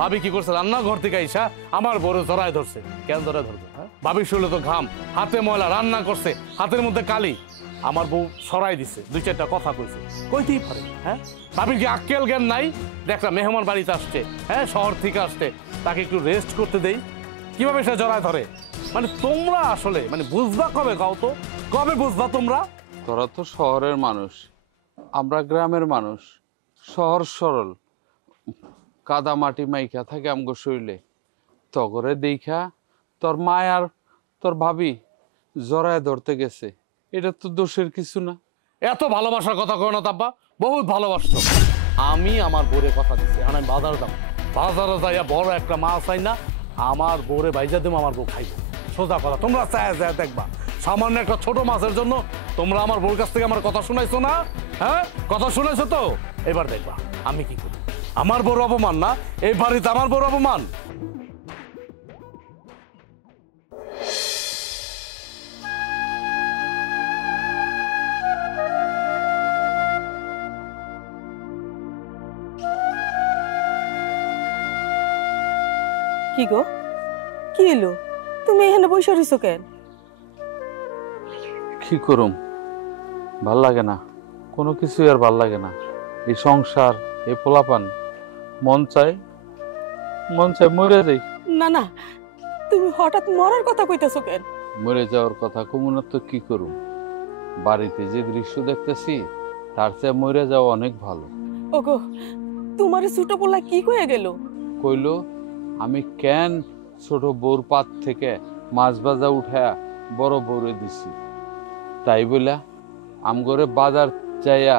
ভাবি কি করছে? রান্নাঘর থেকে আইসা আমার বউরে জড়ায় ধরছে। কেন জড়ায় ধরবে? হ্যাঁ, ভাবির শরীরে তো ঘাম, হাতে ময়লা, রান্না করছে, হাতের মধ্যে কালি, আমার বউ সরাই দিছে, দুই চারটা কথা কইছে, কইতেই পারে। হ্যাঁ, ভাবির কি আক্কেল জ্ঞান নাই? দেখলাম মেহমান বাড়িতে আসছে, হ্যাঁ, শহর থেকে আসছে, তাকে একটু রেস্ট করতে দেই, কিভাবে সে জড়ায় ধরে? মানে তোমরা আসলে বুঝবা কবে? কাও তো কবে বুঝবা তোমরা? তোরা তো শহরের মানুষ, আমরা গ্রামের মানুষ, সহজ সরল, কাদা মাটি মাইকা থাকে আমগো শরীরে। তগরে দেখা তোর মায় আর তোর ভাবি জড়ায় ধরতে গেছে, এটা তো দোষের কিছু না। এত ভালোবাসার কথা কয় না তাব্বা, বহুত ভালোবাসতো। আমি আমার বোরে কথা দিচ্ছি, আমি বাজারে যাব, বাজারে যাইয়া বড় একটা মাছ চাই না, আমার বোরে বাইজা দেবো, আমার বউ খাইব। সোজা কথা, তোমরা চায় যায় দেখবা, সামান্য একটা ছোট মাছের জন্য তোমরা আমার বউর কাছ থেকে আমার কথা শুনাইছো না? হ্যাঁ, কথা শুনাইছো তো? এবার দেখবা আমি কি করি। আমার বড় অপমান না, এই বাড়িতে আমার বড় অপমান। কি গো, কি এলো? তুমি এখানে বসে রইছো কেন? কি করুম, ভাল লাগে না, কোনো কিছু আর ভাল লাগে না। এই সংসার, এই পোলাপান, মন চায় মরে যাই। না না, তুমি হঠাৎ মরার কথা কইতাছো কেন? মরে যাওয়ার কথা কমুনা তো কি করুম, বাড়িতে যে দৃশ্য দেখতেছি তার চেয়ে মরে যাওয়া অনেক ভালো। ওগো, তোমার ছোট পোলা কি কয়ে গেল? কইলো আমি কেন ছোট বউর পাত থেকে মাছ ভাজা উঠায়া বড় বউরে দিছি, তাই বলে আমগরে বাজার যাইয়া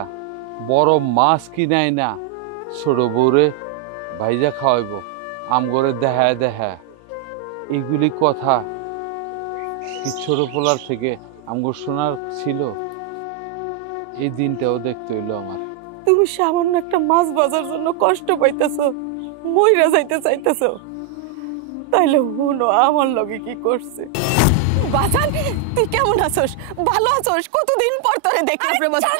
বড় মাছ কিনাই না ছোট বউরে ভাইজা খাওয়াইব, আমগরে দেখা এগুলি কথা কি ছোট পোলার থেকে আমগর শোনার ছিল? এই দিনটাও দেখতে হইলো আমার। তুমি সামান্য একটা মাছ বাজার জন্য কষ্ট পাইতেছো, মইরা যাইতে চাইতেছো, তাইলে হুনো আমার লগে কি করছে? বাজান, তুই কেমন আছোস? ভালো আছোস? কতদিন পর তোরে দেখলাম রে বাজান।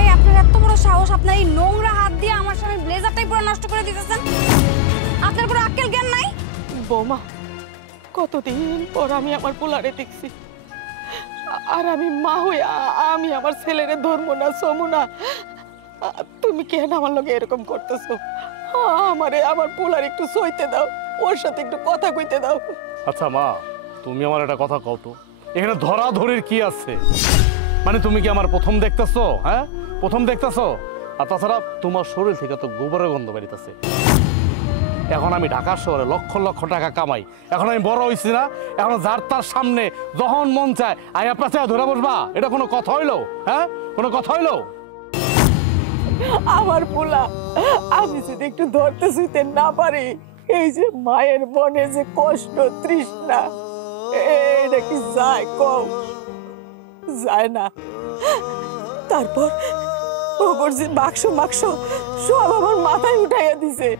এই আপনার এত বড় সাহস, আপনার এই নোংরা হাত দিয়ে আমার স্বামীর ব্লেজারটাই পুরো নষ্ট করে দিতেছেন। আপনার কোনো আক্কেল জ্ঞান নাই? বৌমা, কতদিন পর আমি আমার পোলারে দেখছি, আর আমি মা হই আমি আমার ছেলেরে ধরবো না, সমু না, তুমি কেন আমার লগে এরকম করতেছো? আমারে আমার পোলার একটু সইতে দাও, ওর সাথে একটু কথা কইতে দাও। আচ্ছা মা, তুমি আমার একটা কথা কও তো, এখানে ধরাধরির কি আছে? মানে তুমি কি আমার প্রথম দেখতেছো? হ্যাঁ, প্রথম দেখতেছো? আর তাছাড়া তোমার শরীর থেকে তো গোবরের গন্ধ বেরিতেছে। এখন আমি ঢাকা শহরে লক্ষ লক্ষ টাকা কামাই, এখন আমি বড় হইছি না? এখন যার তার সামনে যখন মন চায় আই আপনার চায় ধরে বসবা? এটা কোনো কথা হইলো? হ্যাঁ, কোনো কথা হইলো? আমার পোলা আমি যদি একটু ধরতে শুইতে না পারি, এই যে মায়ের মনে যে কষ্ট তৃষ্ণা, এটা কি যায় কও? যায় না। তারপর ওপর যে বাক্স মাক্স সব আমার মাথায় উঠাইয়া দিছে।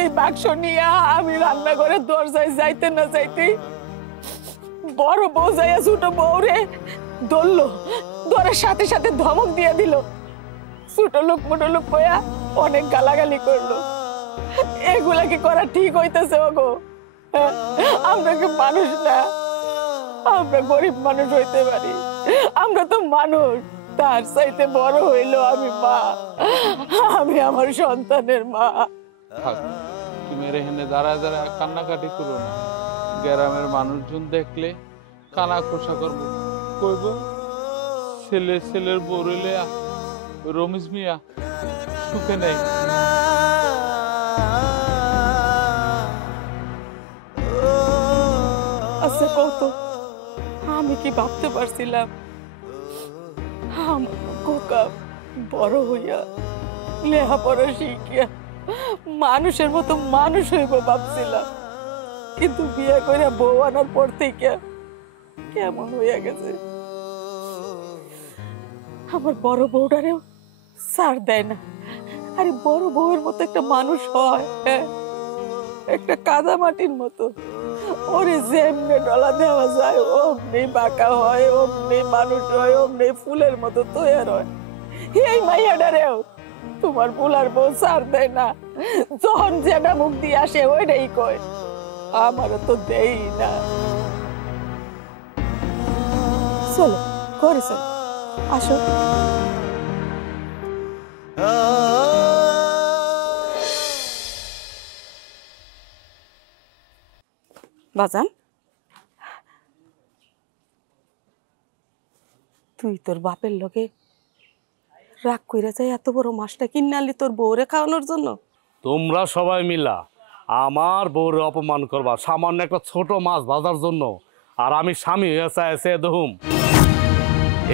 এই বাক্স নিয়ে আমি রান্না করে দরজায় যাইতে না যাইতেই বড় বউ যাইয়া ছোট বউরে ধরলো, ধরার সাথে সাথে ধমক দিয়ে দিল। ছোট লোক মোটো লোক কয়া অনেক গালাগালি করলো। এগুলা কি করা ঠিক হইতেছে? ওগো, আমরা কি মানুষ না? আমরা গরিব মানুষ হইতে পারি, আমরা তো মানুষ। তার চাইতে বড় হইলো আমি মা, আমি আমার সন্তানের মা। থাক, তুমি এখানে দাঁড়ায় দাঁড়ায় কান্নাকাটি করো না। গ্রামের মানুষজন দেখলে কানা খোসা করবো, কইব ছেলের বউ রইলে রমেশ মিয়া সুখে নেই। আচ্ছা কত, আমি কি ভাবতে পারছিলাম আমার খোকা বড় হইয়া লেখাপড়া শিখিয়া মানুষের মতো মানুষ হইব ভাবছিলাম, কিন্তু বিয়ে করে বউ আনার পর থেকে কেমন হইয়া গেছে। আমার বড় বউটারেও ছাড় দেয় না। আরে বড় বউয়ের মতো একটা মানুষ হয়, হ্যাঁ? একটা কাদা মাটির মতো, ওরে যেমনে ডলা দেওয়া যায় অমনি বাঁকা হয়, অমনি মানুষ হয়, অমনি ফুলের মতো তৈরি হয়। এই মাইয়াটারেও তোমার ফুলার বউ ছাড় দেয় না। যখন যেটা মুখ দিয়ে আসে ওইটাই কয়, আমারও তো দেই না। চলো ঘরে চলো, আসো। বাজান, তুই তোর বাপের লগে রাগ কইরা যাই এত বড় মাছটা কিনে আনলি তোর বউরে খাওয়ানোর জন্য? তোমরা সবাই মিলা আমার বউরে অপমান করবা সামান্য একটা ছোট মাছ ভাজার জন্য, আর আমি স্বামী হয়ে চাইছে দহুম।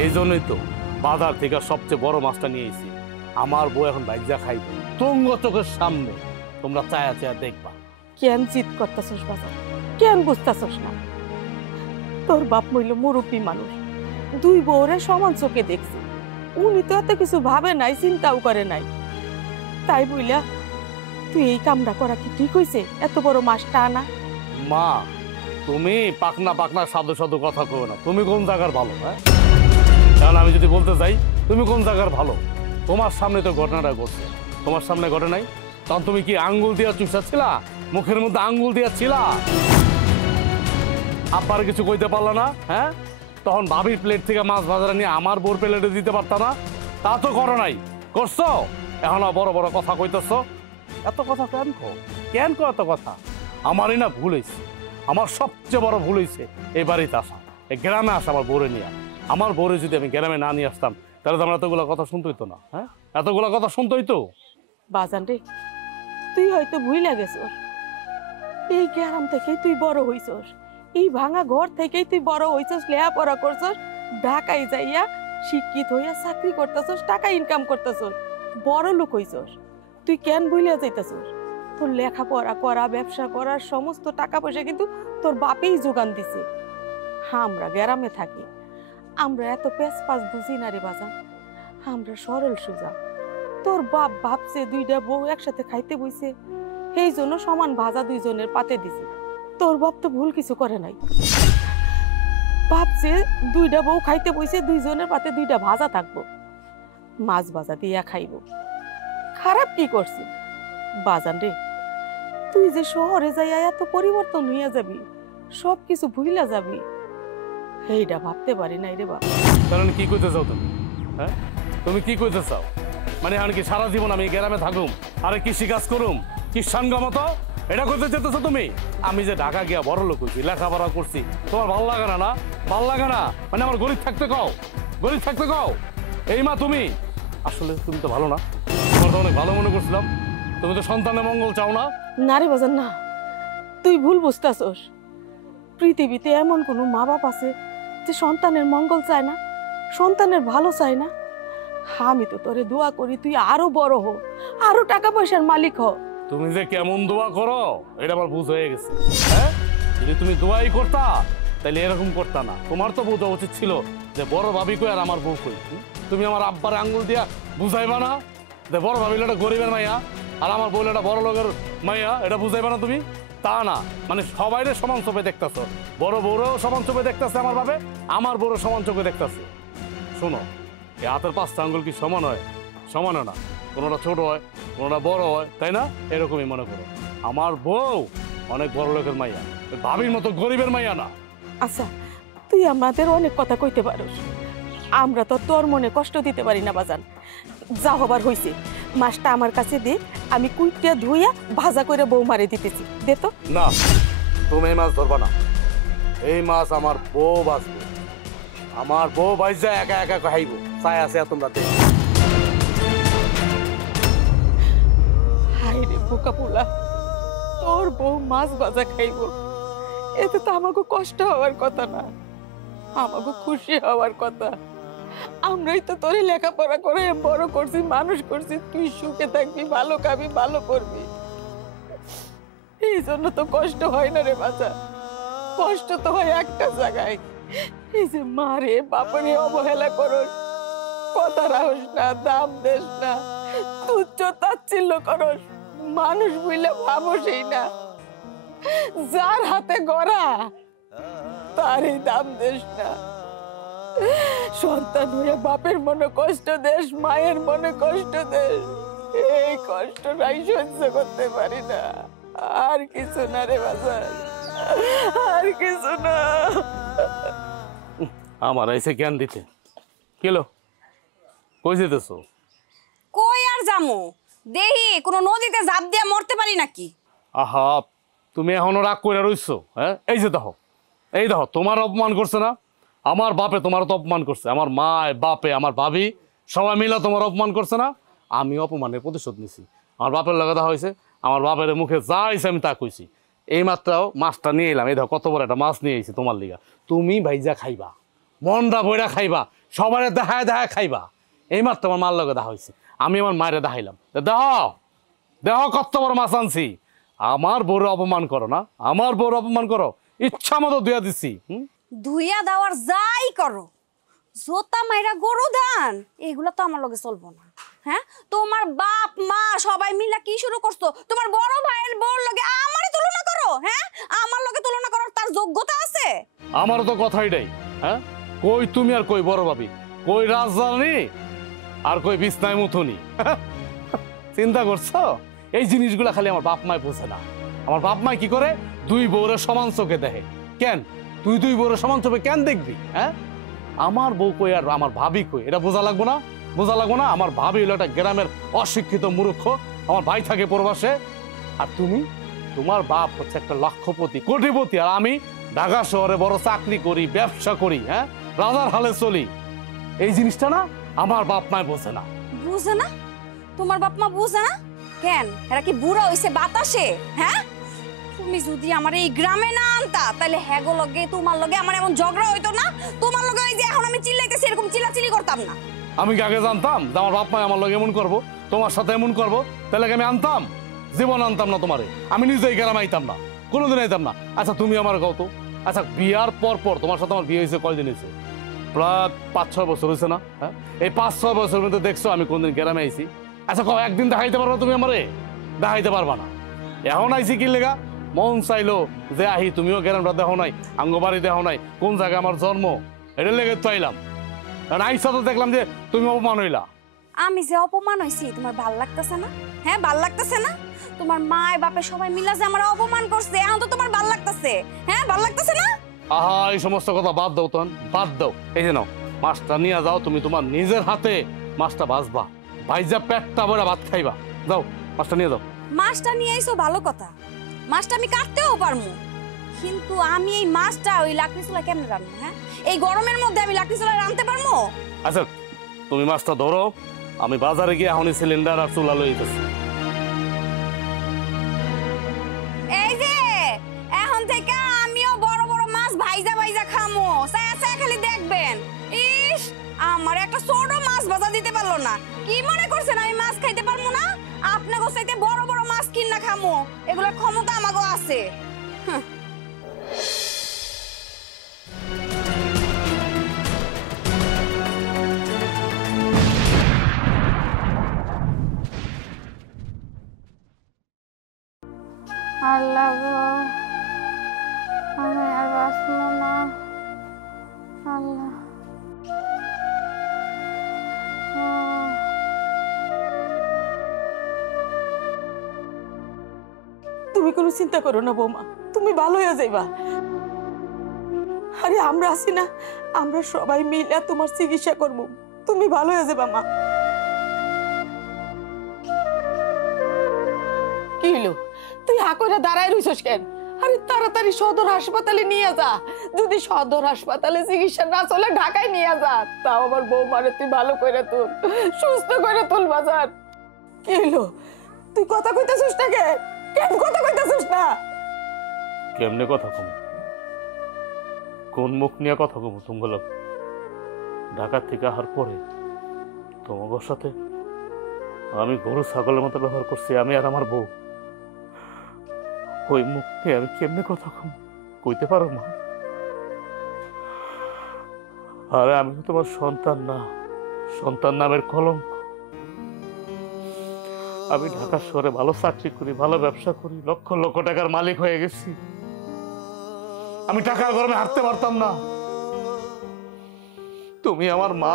এই জন্যই তো বাজার থেকে সবচেয়ে বড় মাছটা নিয়ে এসেছি। আমার বউ এখন ভাইজা খাইবে তুঙ্গ চোখের সামনে, তোমরা চায়া চায়া দেখবা। কেন জিদ করতেছস বাজান? কেন বুঝতেছস না? তোর বাপ মইল মুরব্বী মানুষ, দুই বউরে সমান চোখে দেখছি। উনি তো এত কিছু ভাবে নাই, চিন্তাও করে নাই। তাই বইলা তুই এই কামটা করা কি ঠিক হইছে? এত বড় মাছটা আনা? মা, তুমি পাকনা পাকনা সাধু সাধু কথা কো না। তুমি কোন জায়গার ভালো? হ্যাঁ, কারণ আমি যদি বলতে যাই তুমি কোন জায়গার ভালো, তোমার সামনে তো ঘটনাটা ঘটছে। তোমার সামনে ঘটে নাই, তখন তুমি কি আঙ্গুল দিয়া চুষাচ্ছিলা? মুখের মধ্যে আঙ্গুল দিয়াছিলা? আব্বার কিছু কইতে পারলা না? হ্যাঁ, তখন ভাবির প্লেট থেকে মাছ ভাজা নিয়ে আমার বোর প্লেটে দিতে পারতা না? তা তো করো নাই, করছো। এখন বড় বড় কথা কইতেছো। এত কথা কেন কো? কেন কো এত কথা? আমারই না ভুল হয়েছে, আমার সবচেয়ে বড় ভুল হয়েছে এই বাড়িতে আসা, এই গ্রামে আসা আমার বোরে নিয়ে। আমার বোরে যদি আমি গ্রামে না নিয়ে আসতাম তাহলে তো আমরা এতগুলো কথা শুনতে হইতো না। হ্যাঁ, এতগুলো কথা শুনতে হইতো। বাজান রে, তুই হয়তো ভুইলা গেছস, এই গ্রাম থেকেই তুই বড় হইছস, এই ভাঙা ঘর থেকেই তুই বড় হইছস, লেখাপড়া করছস, ঢাকায় যাইয়া শিক্ষিত হইয়া চাকরি করতেছস, টাকা ইনকাম করতেছস, বড় লোক হইছস। তুই কেন ভুইলা যাইতেছস? তোর লেখাপড়া করা, ব্যবসা করার সমস্ত টাকা পয়সা কিন্তু তোর বাপেই যোগান দিছে। আমরা গ্রামে থাকি, আমরা এত পেঁচ পাঁচ বুঝি না রে বাজান, আমরা সরল সোজা। তোর বাপ ভাবছে দুইটা বউ একসাথে খাইতে বইছে, সেই জন্য সমান ভাজা দুইজনের পাতে দিছে। তোর বাপ তো ভুল কিছু করে নাই, ভাবছে দুইটা বউ খাইতে বইছে, দুইজনের পাতে দুইটা ভাজা থাকবো, মাছ ভাজা দিয়া খাইব। খারাপ কি করছি বাজান রে? তুই যে শহরে যাইয়া এত পরিবর্তন হইয়া যাবি, সব কিছু ভুইলা যাবি, এইটা ভাবতে পারি নাই রে বাবা। তাহলে কি কইতে চাও তুমি? হ্যাঁ, তুমি কি কইতে চাও? মানে এখন কি সারা জীবন আমি এই গ্রামে থাকুম আরে কৃষি কাজ করুম কিষানগমত এটা করতে চেতেছো তুমি? আমি যে ঢাকা গিয়া বড় লোক হয়েছি লেখাপড়া করছি তোমার ভাল লাগে না? না ভাল লাগে না মানে আমার গরিব থাকতে কও, গরিব থাকতে কও। এই মা তুমি আসলে তুমি তো ভালো না, তোমার তো অনেক ভালো মনে করছিলাম। তুমি তো সন্তানের মঙ্গল চাও না। না রে বাজান না, তুই ভুল বুঝতেছস। পৃথিবীতে এমন কোনো মা বাপ আছে যে সন্তানের মঙ্গল চায় না, সন্তানের ভালো চায় না? আমি তো তোরে দোয়া করি তুই আরো বড় হ, আরো টাকা পয়সার মালিক হ। তুমি যে কেমন দোয়া করো এটা আমার বুঝ হয়ে গেছে। হ্যাঁ, যদি তুমি দোয়াই করতা তাহলে এরকম করতা না। তোমার তো বোঝা উচিত ছিল যে বড় ভাবি কই আর আমার বউ কই। তুমি আমার আব্বার আঙ্গুল দিয়া বুঝাইবা না যে বড় ভাবি একটা গরিবের মাইয়া আর আমার বউ একটা বড় লোকের মাইয়া, এটা বুঝাইবা না তুমি? তা না, মানে সবাই সমান চোখে দেখতেছ। বড় বউরেও সমান চোখে দেখতেছে আমার ভাবে, আমার বউরও সমান চোখে দেখতেছে। শোনো, এই হাতের 5টা আঙ্গুল কি সমান হয়? সমান হয় না, কোনোটা ছোট হয় কোনোটা বড় হয়, তাই না? এরকমই মনে করো। আমার বউ অনেক বড় লোকের মাইয়া, ভাবির মতো গরিবের মাইয়া না। আচ্ছা, তুই আমাদের অনেক কথা কইতে পারোস, আমরা তো তোর মনে কষ্ট দিতে পারি না বাজান। যা হবার হইছে, মাছটা আমার কাছে দে, আমি কুইটিয়া ধুইয়া ভাজা করে বউ মারে দিতেছি, দে তো। না, তুমি এই মাছ ধরবা না। এই মাছ আমার বউ বাঁচবে, আমার বউ বাইজা একা একা খাইব। চাই আছে তোমরা দেখ। হাই রে বোকা পোলা, তোর বউ মাছ ভাজা খাইব, এতে তো আমাকে কষ্ট হওয়ার কথা না, আমাকে খুশি হওয়ার কথা। আমরাই তো তোরে লেখাপড়া করে বড় করছি, মানুষ করছি, তুই সুখে থাকবি, ভালো খাবি, ভালো করবি। এই জন্য তো কষ্ট হয় না রে বাচ্চা, কষ্ট তো হয় একটা জায়গায়, এই যে মারে বাপরে অবহেলা করস, কথা রাখস না, দাম দেস না, তুচ্ছ তাচ্ছিল্য করস, মানুষ বুঝলে ভাবসই না। যার হাতে গড়া তারই দাম দেস না। সন্তান হয়ে বাপের মনে কষ্ট দেশ, মায়ের মনে কষ্ট দেশ, এই কষ্টটাই সহ্য করতে পারি না। আর কিছু না রে বাজার, আর কিছু না। আমার এসে জ্ঞান দিতে কেলো, কই যেতেছো? কই আর জামু, দেহি কোনো নদীতে ঝাঁপ দিয়ে মরতে পারি নাকি? আহা, তুমি এখনো রাগ করে রইছো? হ্যাঁ, এই যে দেখো, এই দেখো, তোমার অপমান করছে না? আমার বাপে তোমার তো অপমান করছে, আমার মায় বাপে আমার ভাবি সবাই মিলে তোমার অপমান করছে না? আমি অপমানের প্রতিশোধ নিছি। আমার বাপের লগে দেখা হয়েছে, আমার বাপের মুখে যা হয়েছে আমি তা কইছি। এই মাত্রাও মাছটা নিয়ে এলাম, এই দেখো কত বড় একটা মাছ নিয়ে এসেছি তোমার লিগা। তুমি ভাইজা খাইবা, মনটা বইরা খাইবা, সবার দেখায় দেখায় খাইবা। এই মাত্র আমার মার লগে দেখা হয়েছে, আমি আমার মায়ের দেখাইলাম, দেখো দেখো কত বড় মাছ আনছি। আমার বড় অপমান করো না, আমার বড় অপমান করো, ইচ্ছা মতো দুয়া দিচ্ছি। ধুইয়া দেওয়ার যাই করো, জোতা মাইরা গরু ধান, এগুলা তো আমার লগে চলবো না। হ্যাঁ, তোমার বাপ মা সবাই মিলা কি শুরু করছো? তোমার বড় ভাইয়ের বউর লগে আমারে তুলনা করো? হ্যাঁ, আমার লগে তুলনা করার তার যোগ্যতা আছে? আমারও তো কথাই নাই। হ্যাঁ, কই তুমি আর কই বড় ভাবি, কই রাজধানী আর কই বিছনায় মুথুনি। চিন্তা করছো? এই জিনিসগুলা খালি আমার বাপ মায় বোঝে না। আমার বাপ মায় কি করে, দুই বউরে সমান চোখে দেখে। কেন তুই দুই বউরে সমান চোখে কেন দেখবি? হ্যাঁ, আমার বউ কই আর আমার ভাবি কই, এটা বোঝা লাগবো না? বোঝা লাগবো না? আমার ভাবি হলো একটা গ্রামের অশিক্ষিত মূর্খ, আমার ভাই থাকে প্রবাসে, আর তুমি, তোমার বাপ হচ্ছে একটা লক্ষপতি কোটিপতি, আর আমি ঢাকা শহরে বড় চাকরি করি, ব্যবসা করি, হ্যাঁ, রাজার হালে চলি। এই জিনিসটা না আমার বাপ মায় বোঝে না। বুঝে না? তোমার বাপ মা বুঝে না কেন? এরা কি বুড়া হইছে বাতাসে? হ্যাঁ, তুমি যদি আমার এই গ্রামে না আনতা তাহলে হ্যাগো লগে তোমার লগে আমার এমন ঝগড়া হইতো না। তোমার লগে ওই যে এখন আমি চিল্লাইতেছি এরকম চিল্লাচিল্লি করতাম না। আমি কি আগে জানতাম যে আমার বাপ মায় আমার লগে এমন করবো, তোমার সাথে এমন করবো? তাহলে কি আমি আনতাম? জীবন আনতাম না তোমারে, আমি নিজেই গ্রামে আইতাম না, কোনোদিন আইতাম না। আচ্ছা তুমি আমার কও তো, আচ্ছা বিয়ার পর পর তোমার সাথে আমার বিয়ে হয়েছে কয়দিন হয়েছে? প্রায় 5-6 বছর হয়েছে না? হ্যাঁ, এই 5-6 বছরের মধ্যে দেখছো আমি কোনদিন গ্রামে আইছি? আচ্ছা কও, একদিন দেখাইতে পারবো তুমি আমারে? দেখাইতে পারবা না। এখন আইছি কি লেগা? মন চাইলো যে আহি, তুমিও গ্রামটা দেখো নাই, আঙ্গবাড়ি দেখো নাই, কোন জায়গায় আমার জন্ম, এটা লেগে তো আইলাম। কারণ আইসা তো দেখলাম যে তুমি অপমান হইলা। আমি যে অপমান হইছি তোমার ভাল লাগতেছে না? হ্যাঁ, ভাল লাগতেছে না? তোমার মায় বাপে সবাই মিলা যে আমার অপমান করছে, এখন তো তোমার ভাল লাগতেছে? হ্যাঁ, ভাল লাগতেছে না? আহা, এই সমস্ত কথা বাদ দাও তখন, বাদ দাও। এই যে নাও মাছটা নিয়ে যাও, তুমি তোমার নিজের হাতে মাছটা ভাজবা, ভাইজা পেটটা ভরা ভাত খাইবা। যাও মাছটা নিয়ে যাও। মাছটা নিয়ে আইসো ভালো কথা, মাছটা আমি কাটতেও পারমু, কিন্তু আমি এই মাছটা ওই লাকড়ি চুলা কেমনে রান্না? হ্যাঁ, এই গরমের মধ্যে আমি লাকড়ি চুলা রাঁধতে পারমু? আচ্ছা তুমি মাছটা ধরো, আমি বাজারে গিয়ে এখনই সিলিন্ডার আর চুলা লই যেতেছি। এই যে এখন থেকে আমিও বড় বড় মাছ ভাইজা ভাইজা খামু, চায়া চায়া খালি দেখবেন। ইস, আমার একটা ছোট মাছ ভাজা দিতে পারলো না। কি মনে করছেন আমি মাছ খাইতে পারবো না? আপনাকে চাইতে বড় বড় মাছ কিনা খামু, এগুলোর ক্ষমতা আমাগো আছে। হুঁ। আল্লাহ গো, আমি আর বাঁচবো না। আল্লাহ তুমি কোনো চিন্তা করো না বৌমা, তুমি ভালো হয়ে যাইবা। আরে আমরা আছি না, আমরা সবাই মিলে তোমার চিকিৎসা করব, তুমি ভালো হয়ে যাবা মা। কি হলো, তুই হা করে দাঁড়ায় রইছস কেন? আরে তাড়াতাড়ি সদর হাসপাতালে নিয়ে যা। যদি সদর হাসপাতালে চিকিৎসা না চলে ঢাকায় নিয়ে যা, তাও আমার বৌমারে তুই ভালো করে তুল, সুস্থ করে তুল বাজার। কি হলো, তুই কথা কইতেছিস না কেন? কেন কথা কইতেছিস না? কেমনে কথা কম, কোন মুখ নিয়ে কথা কম? তুমি ঢাকা থেকে আসার পরে তোমার সাথে আমি গরু ছাগলের মতো ব্যবহার করছি, আমি আর আমার বউ। ওই মুখ নিয়ে আমি কেমনে কথা কম, কইতে পারো মা? আরে আমি তো তোমার সন্তান না, সন্তান নামের কলঙ্ক। আমি ঢাকা শহরে ভালো চাকরি করি, ভালো ব্যবসা করি, লক্ষ লক্ষ টাকার মালিক হয়ে গেছি। আমি টাকার গরমে হাঁটতে পারতাম না। তুমি আমার মা,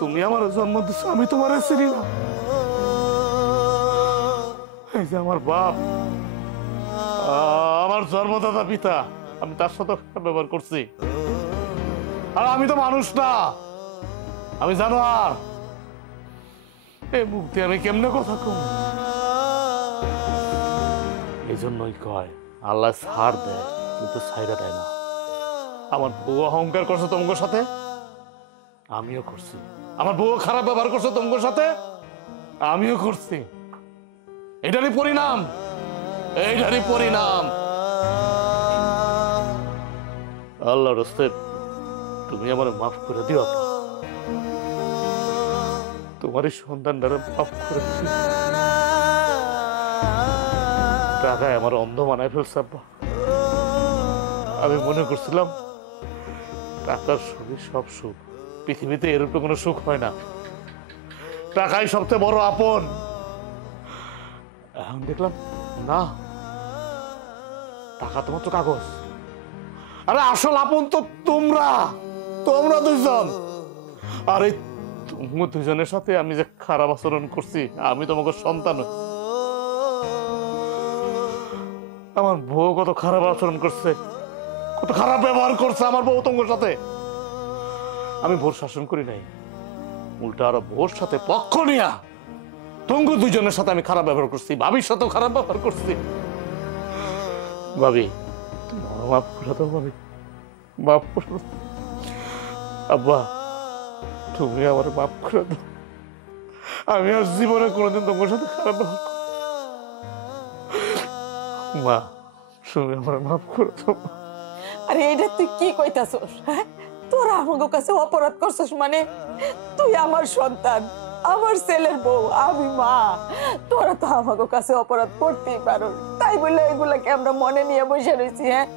তুমি আমার জন্ম দিচ্ছ, আমি তোমার চিনি না। এই যে আমার বাপ, আমার জন্মদাতা পিতা, আমি তার সাথে ব্যবহার করছি। আর আমি তো মানুষ না, আমি জানোয়ার। এই মুখ দিয়ে আমি কেমনে কথা কম? এই জন্যই কয় আল্লাহ ছাড় দেয় কিন্তু ছাইড়া দেয় না। আমার বউ অহংকার করছে তোমার সাথে, আমিও করছি। আমার বউ খারাপ ব্যবহার করছে তোমার সাথে, আমিও করছি। এটারই পরিণাম, এইটারই পরিণাম। আল্লাহর রাস্তে তুমি আমার মাফ করে দিও। তোমার এই সন্তানটারে মাফ করে দিও। টাকায় আমার অন্ধ বানায় ফেলছে আব্বা। আমি মনে করছিলাম টাকার সুখই সব সুখ, পৃথিবীতে এরকম কোনো সুখ হয় না। টাকাই সবচেয়ে বড় আপন। এখন দেখলাম না, টাকা তো মাত্র কাগজ। আরে আসল আপন তো তোমরা, তোমরা দুইজন। আর এই তোমরা দুজনের সাথে আমি যে খারাপ আচরণ করছি, আমি তোমাকে সন্তান। আমার বউ কত খারাপ আচরণ করছে, কত খারাপ ব্যবহার করছে আমার বউ তোমার সাথে। আমি ভোর শাসন করি নাই, উল্টা আরো ভোর সাথে পক্ষ নিয়া তোমাকে দুজনের সাথে আমি খারাপ ব্যবহার করছি, ভাবির সাথেও খারাপ ব্যবহার করছি। ভাবি মাফ করে দাও, ভাবি মাফ করে দাও। আব্বা তুমি আমার মাফ করে দাও, আমি আর জীবনে কোনোদিন তোমার সাথে খারাপ ব্যবহার করব। মা তুমি আমার মাফ করে দাও। আরে এটা তুই কি কইতাছস? হ্যাঁ, তোরা আমার কাছে অপরাধ করছস মানে? তুই আমার সন্তান, আমার ছেলের বউ, আমি মা। তোরা তো আমার কাছে অপরাধ করতেই পারো, তাই বলে এগুলাকে আমরা মনে নিয়ে বসে রয়েছি। হ্যাঁ,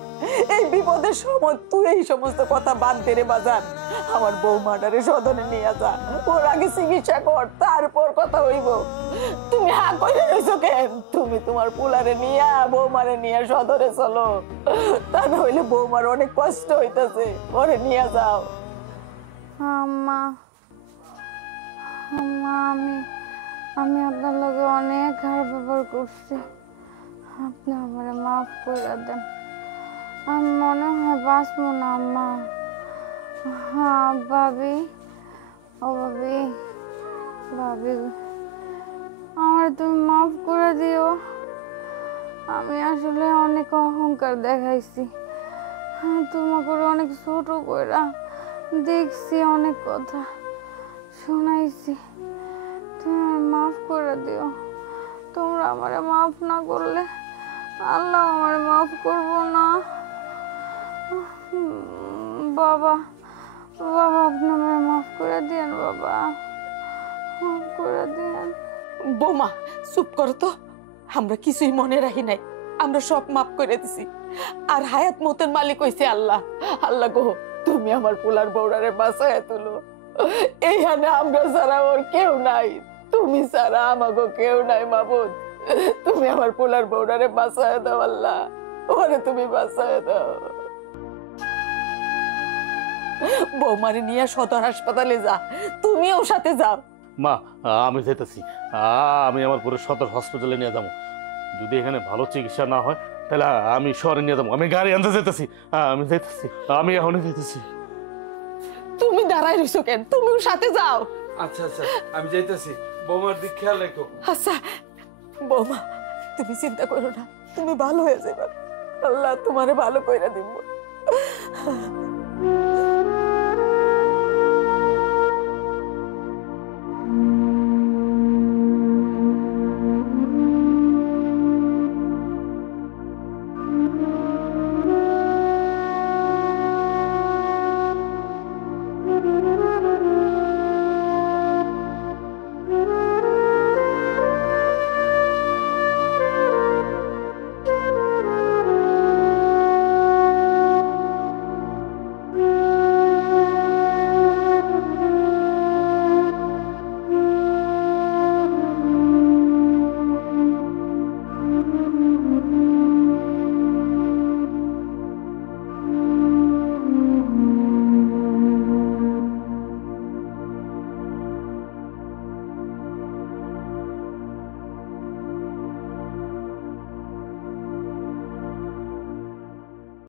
এই বিপদের সময় তুই এই সমস্ত কথা বাদ দে রে বাজার। আমার বউ মাটারে সদনে নিয়ে যা, ওর আগে চিকিৎসা কর, তারপর কথা হইব। তুমি হা কইরে রইছো কেন? তুমি তোমার পুলারে নিয়া বৌমারে নিয়ে সদরে চলো, তা নইলে বৌমার অনেক কষ্ট হইতাছে, ওরে নিয়ে যাও। আম্মা, আম্মা, আমি আপনার লগে অনেক খারাপ ব্যবহার করছি, আপনি আমার মাফ করে দেন। আমি মনে হয় বাঁচবো না আম্মা। হ্যাঁ ভাবি, ও ভাবি, ভাবি আমার তুমি মাফ করে দিও। আমি আসলে অনেক অহংকার দেখাইছি, তোমাকে অনেক ছোট কইরা দেখছি, অনেক কথা শোনাইছি। তুমি আমার মাফ করে দিও। তোমরা আমারে মাফ না করলে আল্লাহ আমারে মাফ করবো না। বাবা, বাবা আপনি আমারে মাফ করে দিয়েন, বাবা মাফ করে দিয়েন। বৌমা চুপ করো তো, আমরা কিছুই মনে রাখি নাই, আমরা সব মাফ করে দিছি। আর হায়াত মতের মালিক হইছে আল্লাহ। আল্লাহ গো, তুমি আমার পোলার বউরারে বাঁচায় তুলো। এইখানে আমরা ছাড়া ওর কেউ নাই, তুমি ছাড়া আমাগো কেউ নাই মাবুদ। তুমি আমার পোলার বউরারে বাঁচায় দাও আল্লাহ, ওরে তুমি বাঁচায় দাও। বৌমারে নিয়ে সদর হাসপাতালে যা, তুমিও সাথে যাও। মা আমি যেতেছি, আমি আমার পুরো সদর হসপিটালে নিয়ে যাবো। যদি এখানে ভালো চিকিৎসা না হয় তাহলে আমি শহরে নিয়ে যাবো। আমি গাড়ি আনতে যেতেছি, আমি যেতেছি, আমি এখনই যেতেছি। তুমি দাঁড়াই রইছো কেন? তুমিও সাথে যাও। আচ্ছা আচ্ছা, আমি যাইতেছি। বৌমার দিক খেয়াল রেখো। আচ্ছা বৌমা, তুমি চিন্তা করো না, তুমি ভালো হয়ে যাবে। আল্লাহ তোমারে ভালো কইরা দিব।